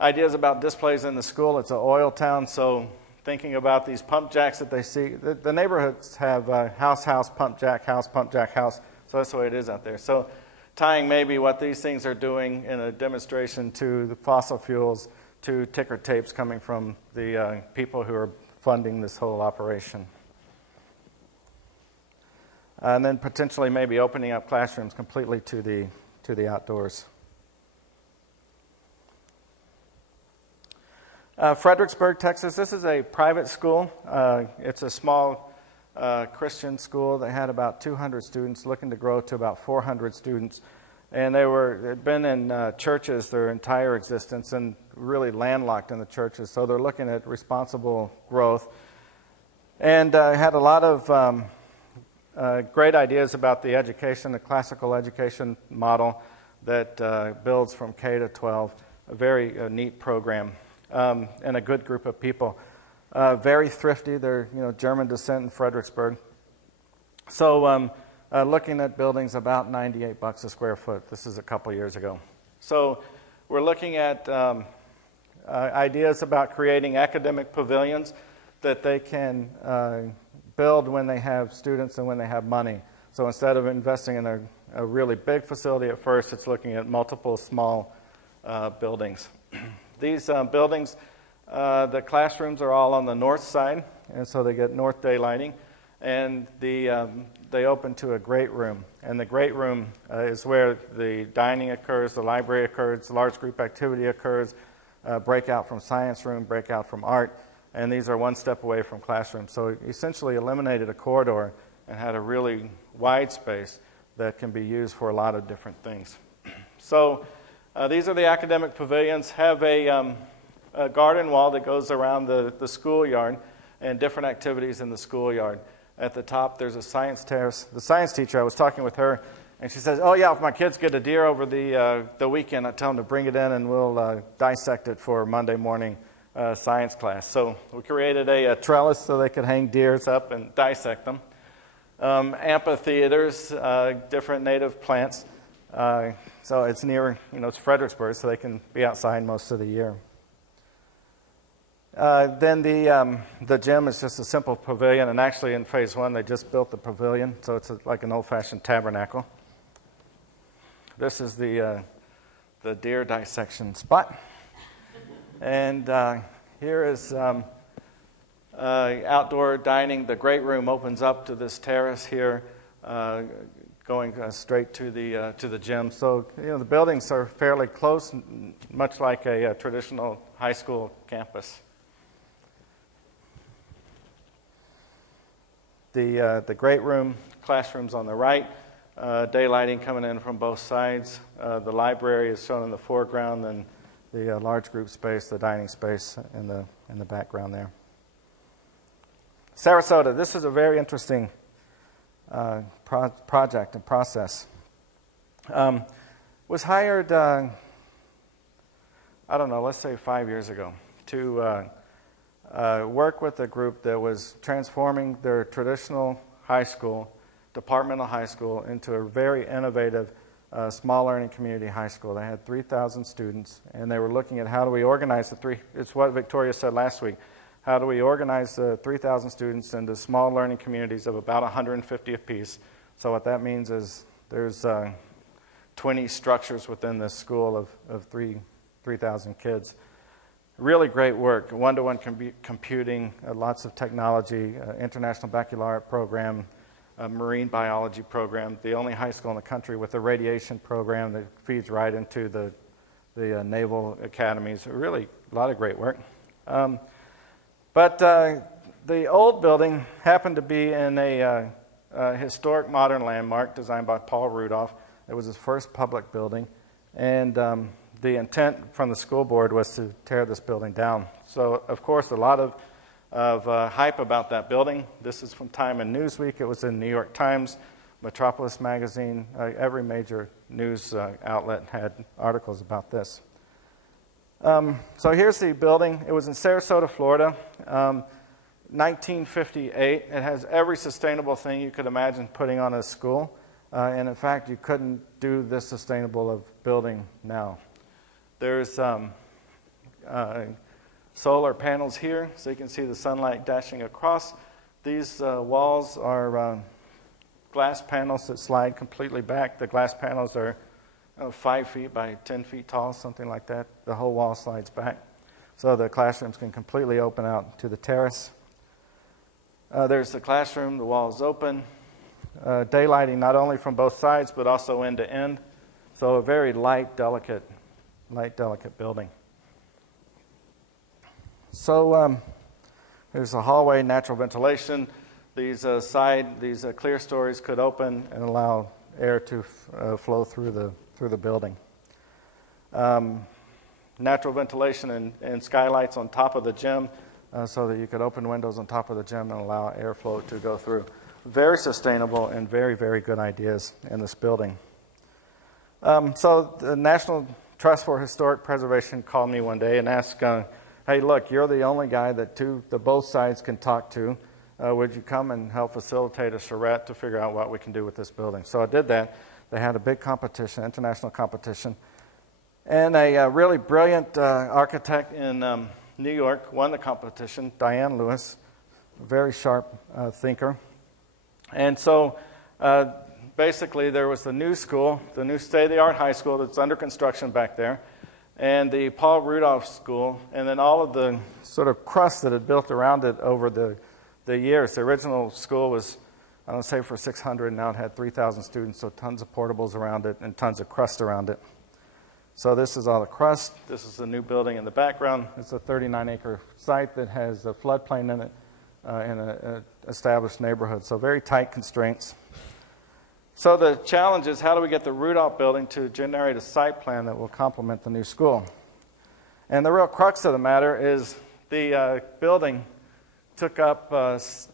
Ideas about displays in the school. It's an oil town, so thinking about these pump jacks that they see. The neighborhoods have house, pump jack, house. So that's the way it is out there. So tying maybe what these things are doing in a demonstration to the fossil fuels, to ticker tapes coming from the people who are funding this whole operation. And then potentially maybe opening up classrooms completely to the outdoors. Fredericksburg, Texas. This is a private school. It's a small Christian school. They had about 200 students, looking to grow to about 400 students. And they'd been in churches their entire existence and really landlocked in the churches. So they're looking at responsible growth. And had a lot of great ideas about the education, the classical education model that builds from K to 12. A very neat program and a good group of people. Very thrifty. They're German descent in Fredericksburg. So looking at buildings about $98 a square foot. This is a couple years ago. So we're looking at ideas about creating academic pavilions that they can build when they have students and when they have money. So instead of investing in a really big facility at first, it's looking at multiple small buildings. These buildings, the classrooms are all on the north side, and so they get north daylighting. And they open to a great room. And the great room is where the dining occurs, the library occurs, large group activity occurs, breakout from science room, breakout from art. And these are one step away from classrooms. So essentially eliminated a corridor and had a really wide space that can be used for a lot of different things. So these are the academic pavilions, have a garden wall that goes around the schoolyard and different activities in the schoolyard. At the top, there's a science terrace. The science teacher, I was talking with her, and she says, oh, yeah, if my kids get a deer over the weekend, I tell them to bring it in, and we'll dissect it for Monday morning science class. So we created a trellis so they could hang deers up and dissect them. Amphitheaters, different native plants. So it's near, it's Fredericksburg, so they can be outside most of the year. Then the gym is just a simple pavilion, and actually in phase one they just built the pavilion, so it's like an old-fashioned tabernacle. This is the deer dissection spot, and here is outdoor dining. The great room opens up to this terrace here, going straight to the gym. So the buildings are fairly close, much like a traditional high school campus. The great room, classrooms on the right, daylighting coming in from both sides. The library is shown in the foreground, and the large group space, the dining space in the background there. Sarasota, this is a very interesting project and process. Was hired, let's say 5 years ago, to work with a group that was transforming their traditional high school, departmental high school, into a very innovative small learning community high school. They had 3,000 students, and they were looking at how do we organize it's what Victoria said last week, how do we organize the 3,000 students into small learning communities of about 150 apiece. So what that means is there's 20 structures within this school of 3,000 kids. Really great work, one-to-one computing, lots of technology, international baccalaureate program, marine biology program, the only high school in the country with a radiation program that feeds right into the naval academies. Really a lot of great work. But the old building happened to be in a historic modern landmark designed by Paul Rudolph. It was his first public building, and the intent from the school board was to tear this building down. So, of course, a lot of hype about that building. This is from Time and Newsweek. It was in New York Times, Metropolis Magazine. Every major news outlet had articles about this. So here's the building. It was in Sarasota, Florida, 1958. It has every sustainable thing you could imagine putting on a school. And in fact, you couldn't do this sustainable of building now. There's solar panels here, so you can see the sunlight dashing across. These walls are glass panels that slide completely back. The glass panels are 5 feet by 10 feet tall, something like that. The whole wall slides back. So the classrooms can completely open out to the terrace. There's the classroom. The wall is open. Daylighting not only from both sides, but also end to end. So a very light, delicate building. So there's a hallway, natural ventilation. These clear stories could open and allow air to flow through the building. Natural ventilation and skylights on top of the gym, so that you could open windows on top of the gym and allow airflow to go through. Very sustainable and very, very good ideas in this building. So the National Trust for Historic Preservation called me one day and asked, hey, look, you're the only guy that both sides can talk to. Would you come and help facilitate a charrette to figure out what we can do with this building? So I did that. They had a big competition, international competition. And a really brilliant architect in New York won the competition, Diane Lewis, a very sharp thinker. And so basically there was the new school, the new state-of-the-art high school that's under construction back there, and the Paul Rudolph School, and then all of the sort of crust that had built around it over the years. The original school was, I don't say for 600, now it had 3,000 students, so tons of portables around it and tons of crust around it. So this is all the crust. This is the new building in the background. It's a 39-acre site that has a floodplain in it in an established neighborhood, so very tight constraints. So the challenge is, how do we get the Rudolph building to generate a site plan that will complement the new school? And the real crux of the matter is the building took up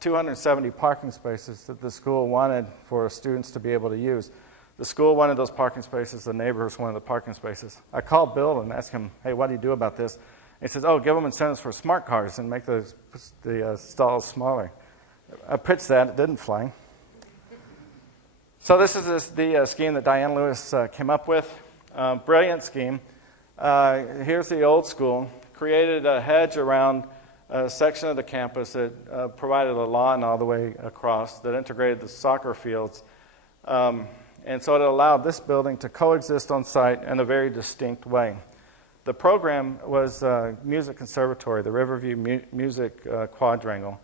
270 parking spaces that the school wanted for students to be able to use. The school wanted those parking spaces. The neighbors wanted the parking spaces. I called Bill and asked him, hey, what do you do about this? He says, give them incentives for smart cars and make the stalls smaller. I pitched that. It didn't fly. So this is the scheme that Diane Lewis came up with. Brilliant scheme. Here's the old school. Created a hedge around a section of the campus that provided a lawn all the way across, that integrated the soccer fields. And so it allowed this building to coexist on site in a very distinct way. The program was Music Conservatory, the Riverview Music Quadrangle.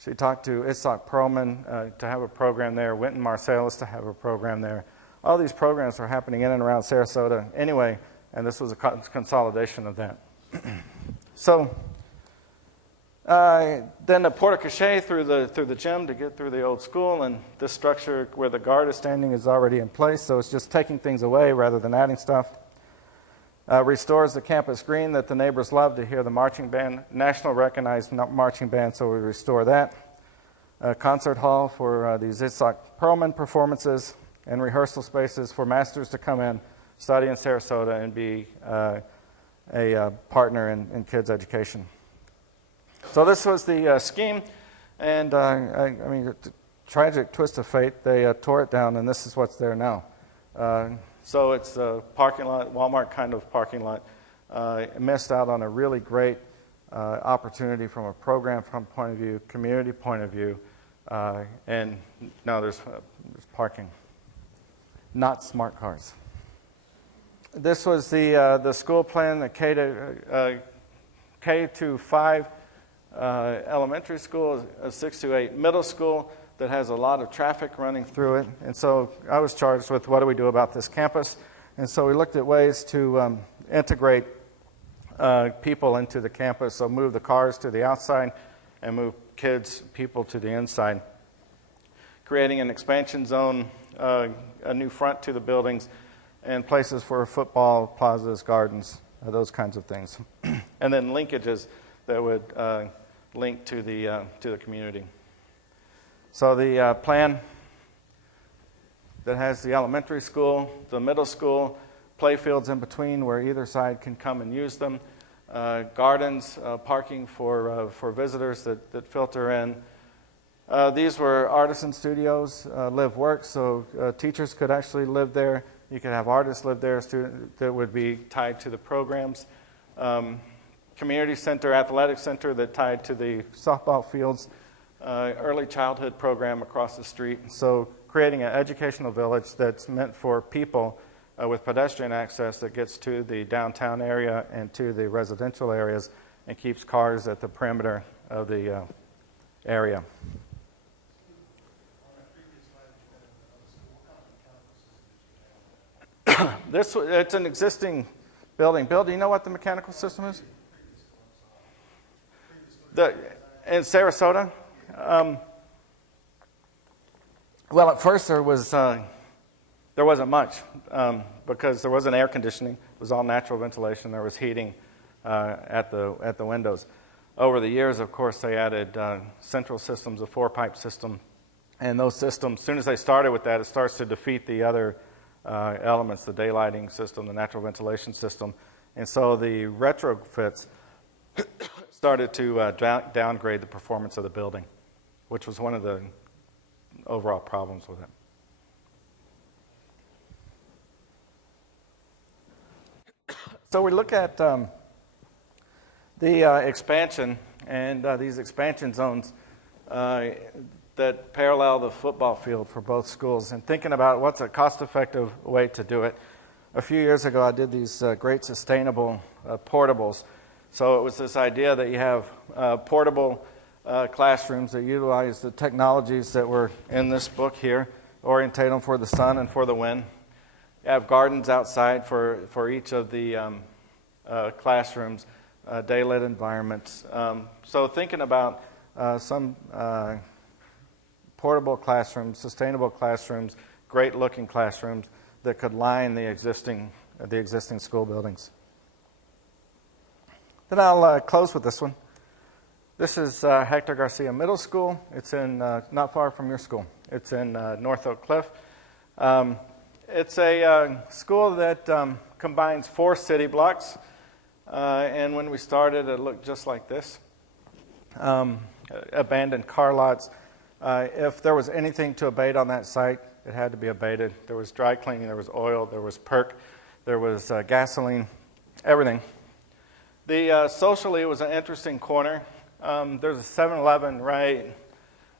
She talked to Itzhak Perlman to have a program there, Wynton Marsalis to have a program there. All these programs were happening in and around Sarasota anyway, and this was a consolidation of that. So then a porte-cochere through the gym to get through the old school, and this structure where the guard is standing is already in place, so it's just taking things away rather than adding stuff. Restores the campus green that the neighbors love to hear the marching band, national recognized marching band, so we restore that. A concert hall for these Itzhak Perlman performances, and rehearsal spaces for masters to come in, study in Sarasota, and be a partner in kids' education. So this was the scheme, and I mean, tragic twist of fate, they tore it down, and this is what's there now. So it's a parking lot, Walmart kind of parking lot. Missed out on a really great opportunity from a program point of view, community point of view, and now there's parking, not smart cars. This was the school plan, the K to 5 elementary school, a 6 to 8 middle school that has a lot of traffic running through it. And so I was charged with what do we do about this campus. And so we looked at ways to integrate people into the campus, so move the cars to the outside and move people to the inside. Creating an expansion zone, a new front to the buildings, and places for football, plazas, gardens, those kinds of things. And then linkages that would link to the community. So the plan that has the elementary school, the middle school, playfields in between where either side can come and use them, gardens, parking for visitors that filter in. These were artisan studios, live work, so teachers could actually live there. You could have artists live there, that would be tied to the programs. Community center, athletic center that tied to the softball fields, early childhood program across the street. So creating an educational village that's meant for people with pedestrian access that gets to the downtown area and to the residential areas and keeps cars at the perimeter of the area. It's an existing building. Bill, do you know what the mechanical system is? In Sarasota, well, at first there wasn't much because there wasn't air conditioning. It was all natural ventilation. There was heating at the windows. Over the years, of course, they added central systems, a 4-pipe system, and those systems, as soon as they started with that, it starts to defeat the other elements, the daylighting system, the natural ventilation system, and so the retrofits started to downgrade the performance of the building, which was one of the overall problems with it. So we look at the expansion and these expansion zones that parallel the football field for both schools, and thinking about what's a cost-effective way to do it. A few years ago, I did these great sustainable portables. So it was this idea that you have portable classrooms that utilize the technologies that were in this book here, orientate them for the sun and for the wind. You have gardens outside for each of the classrooms, day-lit environments. So thinking about some portable classrooms, sustainable classrooms, great-looking classrooms that could line the existing school buildings. Then I'll close with this one. This is Hector Garcia Middle School. It's in not far from your school. It's in North Oak Cliff. It's a school that combines 4 city blocks. And when we started, it looked just like this. Abandoned car lots. If there was anything to abate on that site, it had to be abated. There was dry cleaning, there was oil, there was perk, there was gasoline, everything. Socially, it was an interesting corner. There's a 7-Eleven right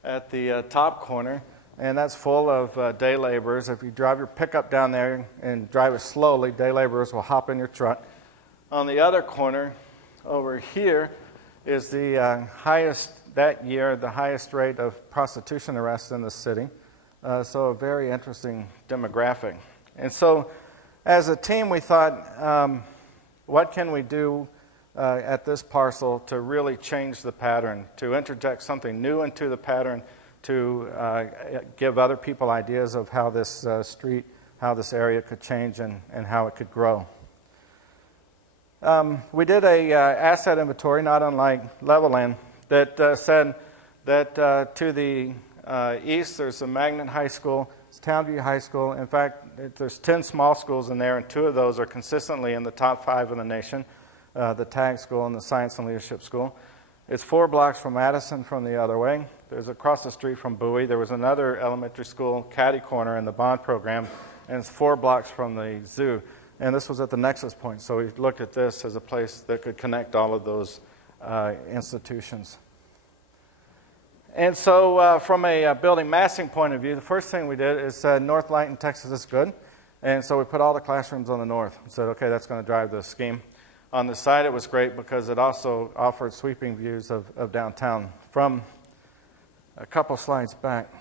at the top corner, and that's full of day laborers. If you drive your pickup down there and drive it slowly, day laborers will hop in your truck. On the other corner, over here, is the highest, that year, the highest rate of prostitution arrests in the city. So a very interesting demographic. And so as a team, we thought, what can we do at this parcel to really change the pattern, to interject something new into the pattern, to give other people ideas of how this street, how this area could change and how it could grow. We did a asset inventory, not unlike Levelland, that said that to the east there's a Magnet High School, it's Townview High School. In fact, there's 10 small schools in there, and 2 of those are consistently in the top 5 in the nation, the TAG School and the Science and Leadership School. It's 4 blocks from Madison from the other way. There's across the street from Bowie. There was another elementary school, Caddy Corner, in the bond program, and it's 4 blocks from the zoo. And this was at the nexus point, so we looked at this as a place that could connect all of those institutions. And so from a building massing point of view, the first thing we did is North Light in Texas is good. And so we put all the classrooms on the north and said, okay, that's going to drive the scheme. On the side, it was great because it also offered sweeping views of downtown. From a couple slides back,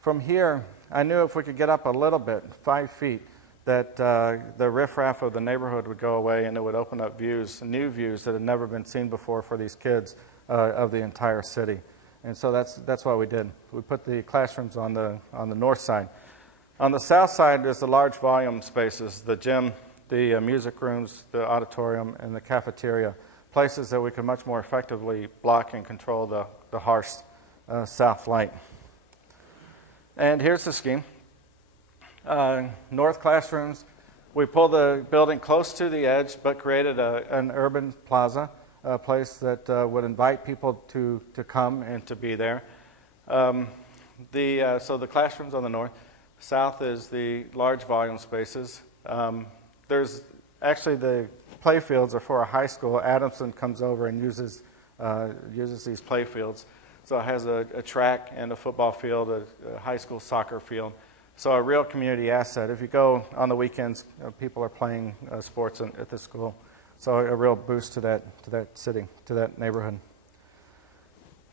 from here, I knew if we could get up a little bit, 5 feet, that the riffraff of the neighborhood would go away and it would open up views, new views that had never been seen before for these kids of the entire city. And so that's what we did. We put the classrooms on the north side. On the south side, there's the large volume spaces, the gym, the music rooms, the auditorium, and the cafeteria, places that we could much more effectively block and control the harsh south light. And here's the scheme. North classrooms, we pulled the building close to the edge, but created an urban plaza, a place that would invite people to come and to be there. So the classrooms on the north. South is the large volume spaces. There's actually the play fields are for a high school. Adamson comes over and uses these play fields. So it has a track and a football field, a high school soccer field. So a real community asset. If you go on the weekends, people are playing sports at the school. So a real boost to that city, to that neighborhood.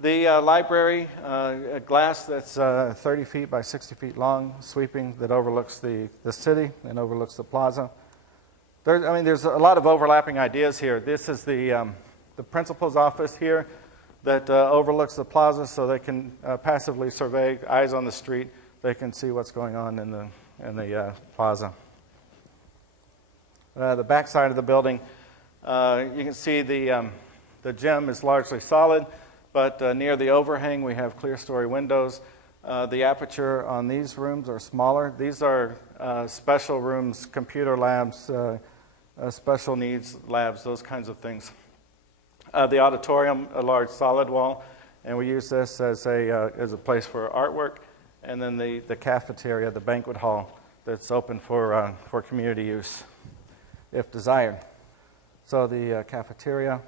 The library, a glass that's 30 feet by 60 feet long, sweeping, that overlooks the city and overlooks the plaza. There's a lot of overlapping ideas here. This is the the principal's office here that overlooks the plaza, so they can passively survey, eyes on the street. They can see what's going on in the plaza. The back side of the building, you can see the gym is largely solid, but near the overhang we have clear story windows. The aperture on these rooms are smaller. These are special rooms, computer labs, special needs labs, those kinds of things. The auditorium, a large solid wall, and we use this as a place for artwork. And then the cafeteria, the banquet hall, that's open for community use, if desired. So the cafeteria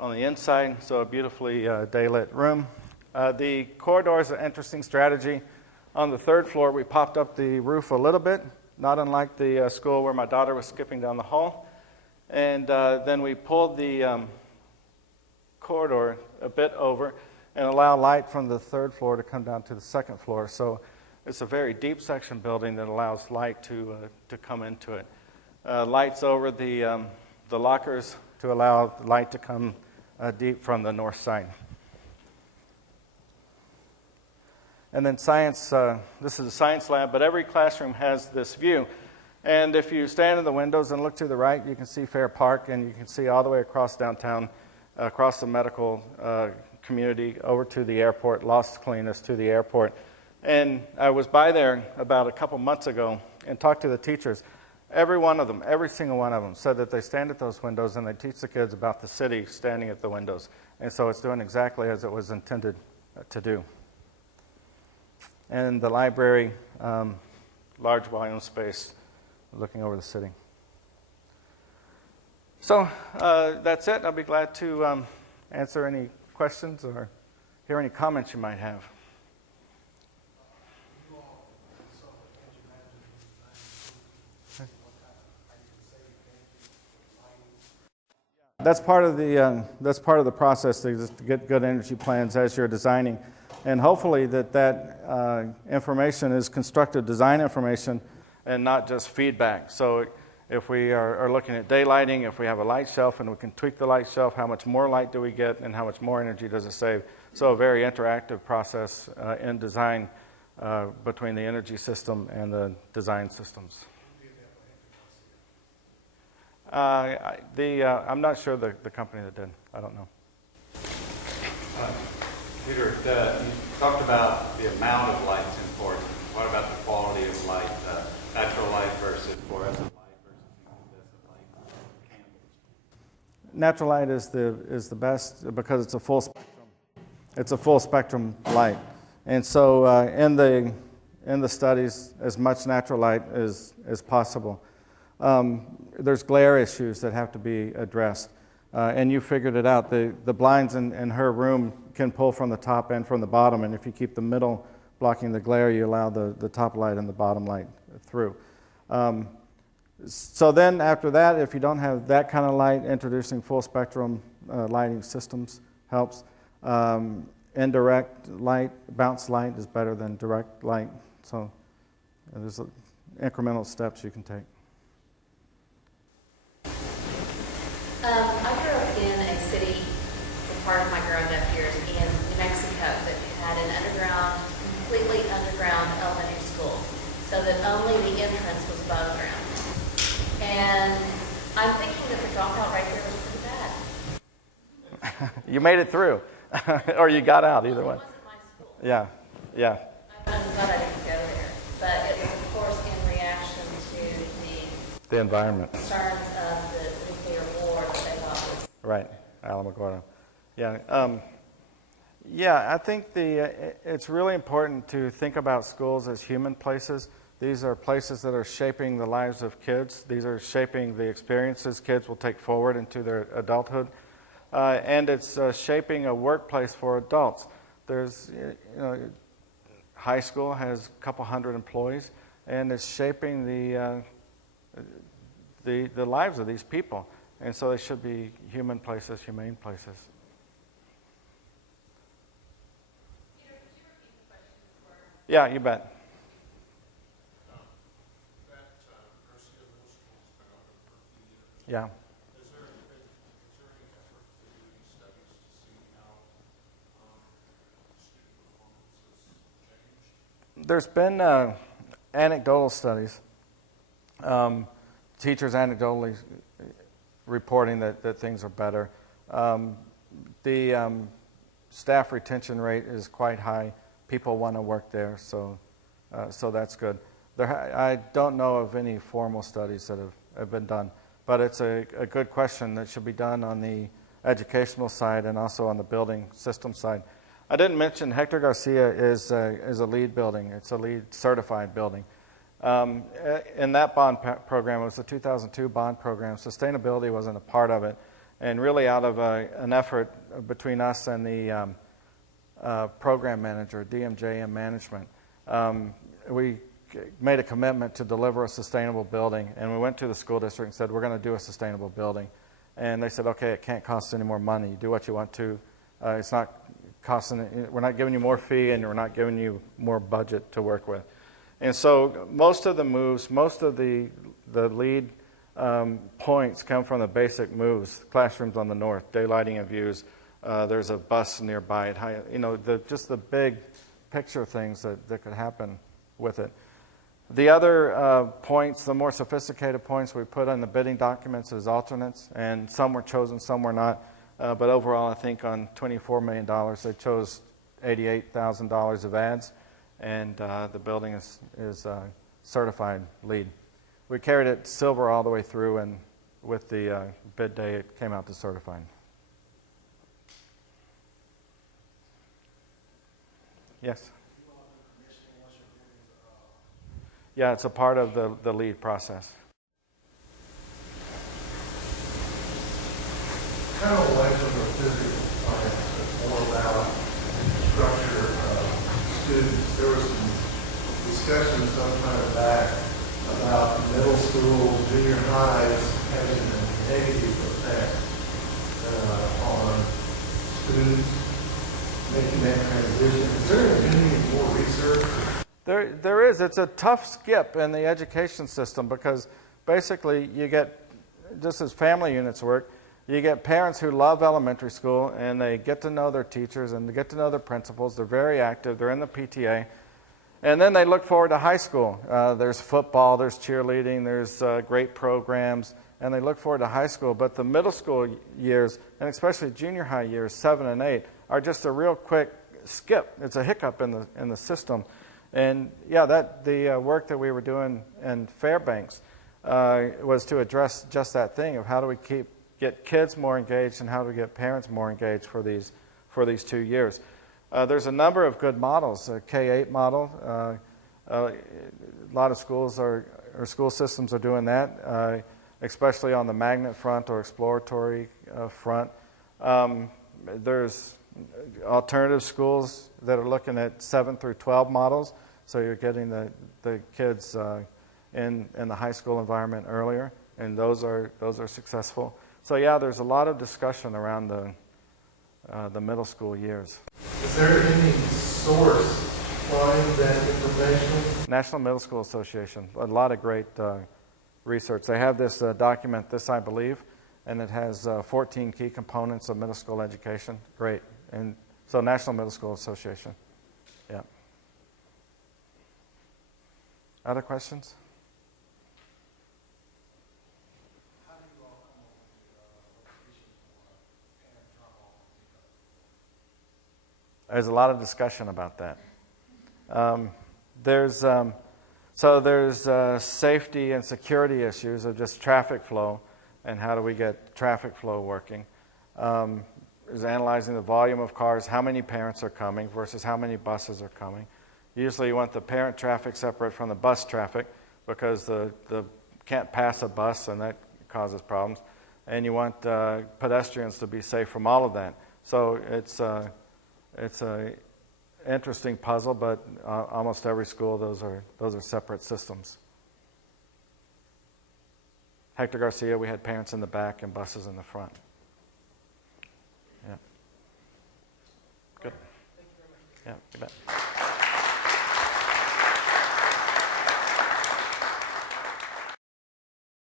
on the inside, so a beautifully daylit room. The corridor is an interesting strategy. On the third floor, we popped up the roof a little bit, not unlike the school where my daughter was skipping down the hall. And then we pulled the corridor a bit over and allow light from the third floor to come down to the second floor. So it's a very deep section building that allows light to come into it. Lights over the lockers to allow light to come deep from the north side. And then science, this is a science lab, but every classroom has this view. And if you stand in the windows and look to the right, you can see Fair Park, and you can see all the way across downtown, across the medical community, over to the airport, Los Colinas to the airport. And I was by there about a couple months ago and talked to the teachers. Every one of them, every single one of them, said that they stand at those windows and they teach the kids about the city standing at the windows. And so it's doing exactly as it was intended to do. And the library, large volume space, looking over the city. So that's it. I'll be glad to answer any questions or hear any comments you might have. That's part of the process to get good energy plans as you're designing, and hopefully that information is constructive design information and not just feedback. So if we are looking at daylighting, if we have a light shelf and we can tweak the light shelf, how much more light do we get and how much more energy does it save? So a very interactive process in design between the energy system and the design systems. I'm not sure the company that did. I don't know. Peter, you talked about the amount of light is important. What about the quality of light? Natural light versus fluorescent light versus incandescent light? Candles. Natural light is the best because it's a full spectrum. It's a full spectrum light, and so in the studies, as much natural light as possible. There's glare issues that have to be addressed, and you figured it out. The blinds in her room can pull from the top and from the bottom, and if you keep the middle blocking the glare, you allow the top light and the bottom light through. So then after that, if you don't have that kind of light, introducing full spectrum lighting systems helps. Indirect light, bounce light is better than direct light. So there's incremental steps you can take. I grew up in a city for part of my growing up years in New Mexico that had an completely underground elementary school, so that only the entrance was above ground. And I'm thinking that the dropout right there was pretty bad. You made it through, or you got out, either one. It wasn't my school. Yeah. I'm glad I didn't go there, but it was, of course, in reaction to The environment. concerns of the nuclear war that they thought was. Right, Alamogordo. Yeah, I think it's really important to think about schools as human places. These are places that are shaping the lives of kids. These are shaping the experiences kids will take forward into their adulthood. And it's shaping a workplace for adults. There's, high school has a couple hundred employees, and it's shaping the lives of these people. And so they should be human places, humane places. Peter, could you repeat the question before? Yeah, you bet. That Garcia Middle School has been open for a few years. Yeah. Is there There's been anecdotal studies, teachers anecdotally reporting that things are better. The staff retention rate is quite high. People want to work there, so that's good. I don't know of any formal studies that have been done, but it's a good question that should be done on the educational side and also on the building system side. I didn't mention Hector Garcia is a LEED building. It's a LEED certified building. In that bond program, it was the 2002 bond program. Sustainability wasn't a part of it. And really out of an effort between us and the program manager, DMJ and management, we made a commitment to deliver a sustainable building. And we went to the school district and said, we're going to do a sustainable building. And they said, okay, it can't cost any more money. Do what you want to. It's not costing, we're not giving you more fee and we're not giving you more budget to work with. And so most of the moves, most of the LEED points come from the basic moves. Classrooms on the north, daylighting and views. There's a bus nearby. Just the big picture things that could happen with it. The other points, the more sophisticated points we put in the bidding documents as alternates, and some were chosen, some were not. But overall, I think on $24 million, they chose $88,000 of ads, and the building is certified LEED. We carried it silver all the way through, and with the bid day, it came out to certified. Yes? Yeah, it's a part of the LEED process. Kind of away from the physical science, but more about the structure of students. There was some discussion some time back about middle school, junior highs having a negative effect on students making that transition. Is there any more research? There is. It's a tough skip in the education system because basically you get, just as family units work, you get parents who love elementary school and they get to know their teachers and they get to know their principals. They're very active. They're in the PTA. And then they look forward to high school. There's football, there's cheerleading, there's great programs, and they look forward to high school. But the middle school years, and especially junior high years, 7 and 8, are just a real quick skip. It's a hiccup in the system. And yeah, the work that we were doing in Fairbanks was to address just that thing of how do we get kids more engaged and how do we get parents more engaged for these 2 years. There's a number of good models. A K-8 model, a lot of schools or school systems are doing that, especially on the magnet front or exploratory front. There's alternative schools that are looking at 7 through 12 models, so you're getting the kids in the high school environment earlier, and those are successful. So yeah, there's a lot of discussion around the middle school years. Is there any source find that information? National Middle School Association, a lot of great research. They have this document, I believe, and it has 14 key components of middle school education. Great. And so National Middle School Association. Yeah. Other questions? How do you all come up with location for parent drop-off and pickup? There's a lot of discussion about that. There's safety and security issues of just traffic flow and how do we get traffic flow working. Is analyzing the volume of cars, how many parents are coming versus how many buses are coming. Usually you want the parent traffic separate from the bus traffic because the can't pass a bus and that causes problems. And you want pedestrians to be safe from all of that. So it's a interesting puzzle, but almost every school those are separate systems. Hector Garcia, we had parents in the back and buses in the front. Yeah. Good. Yeah, you bet.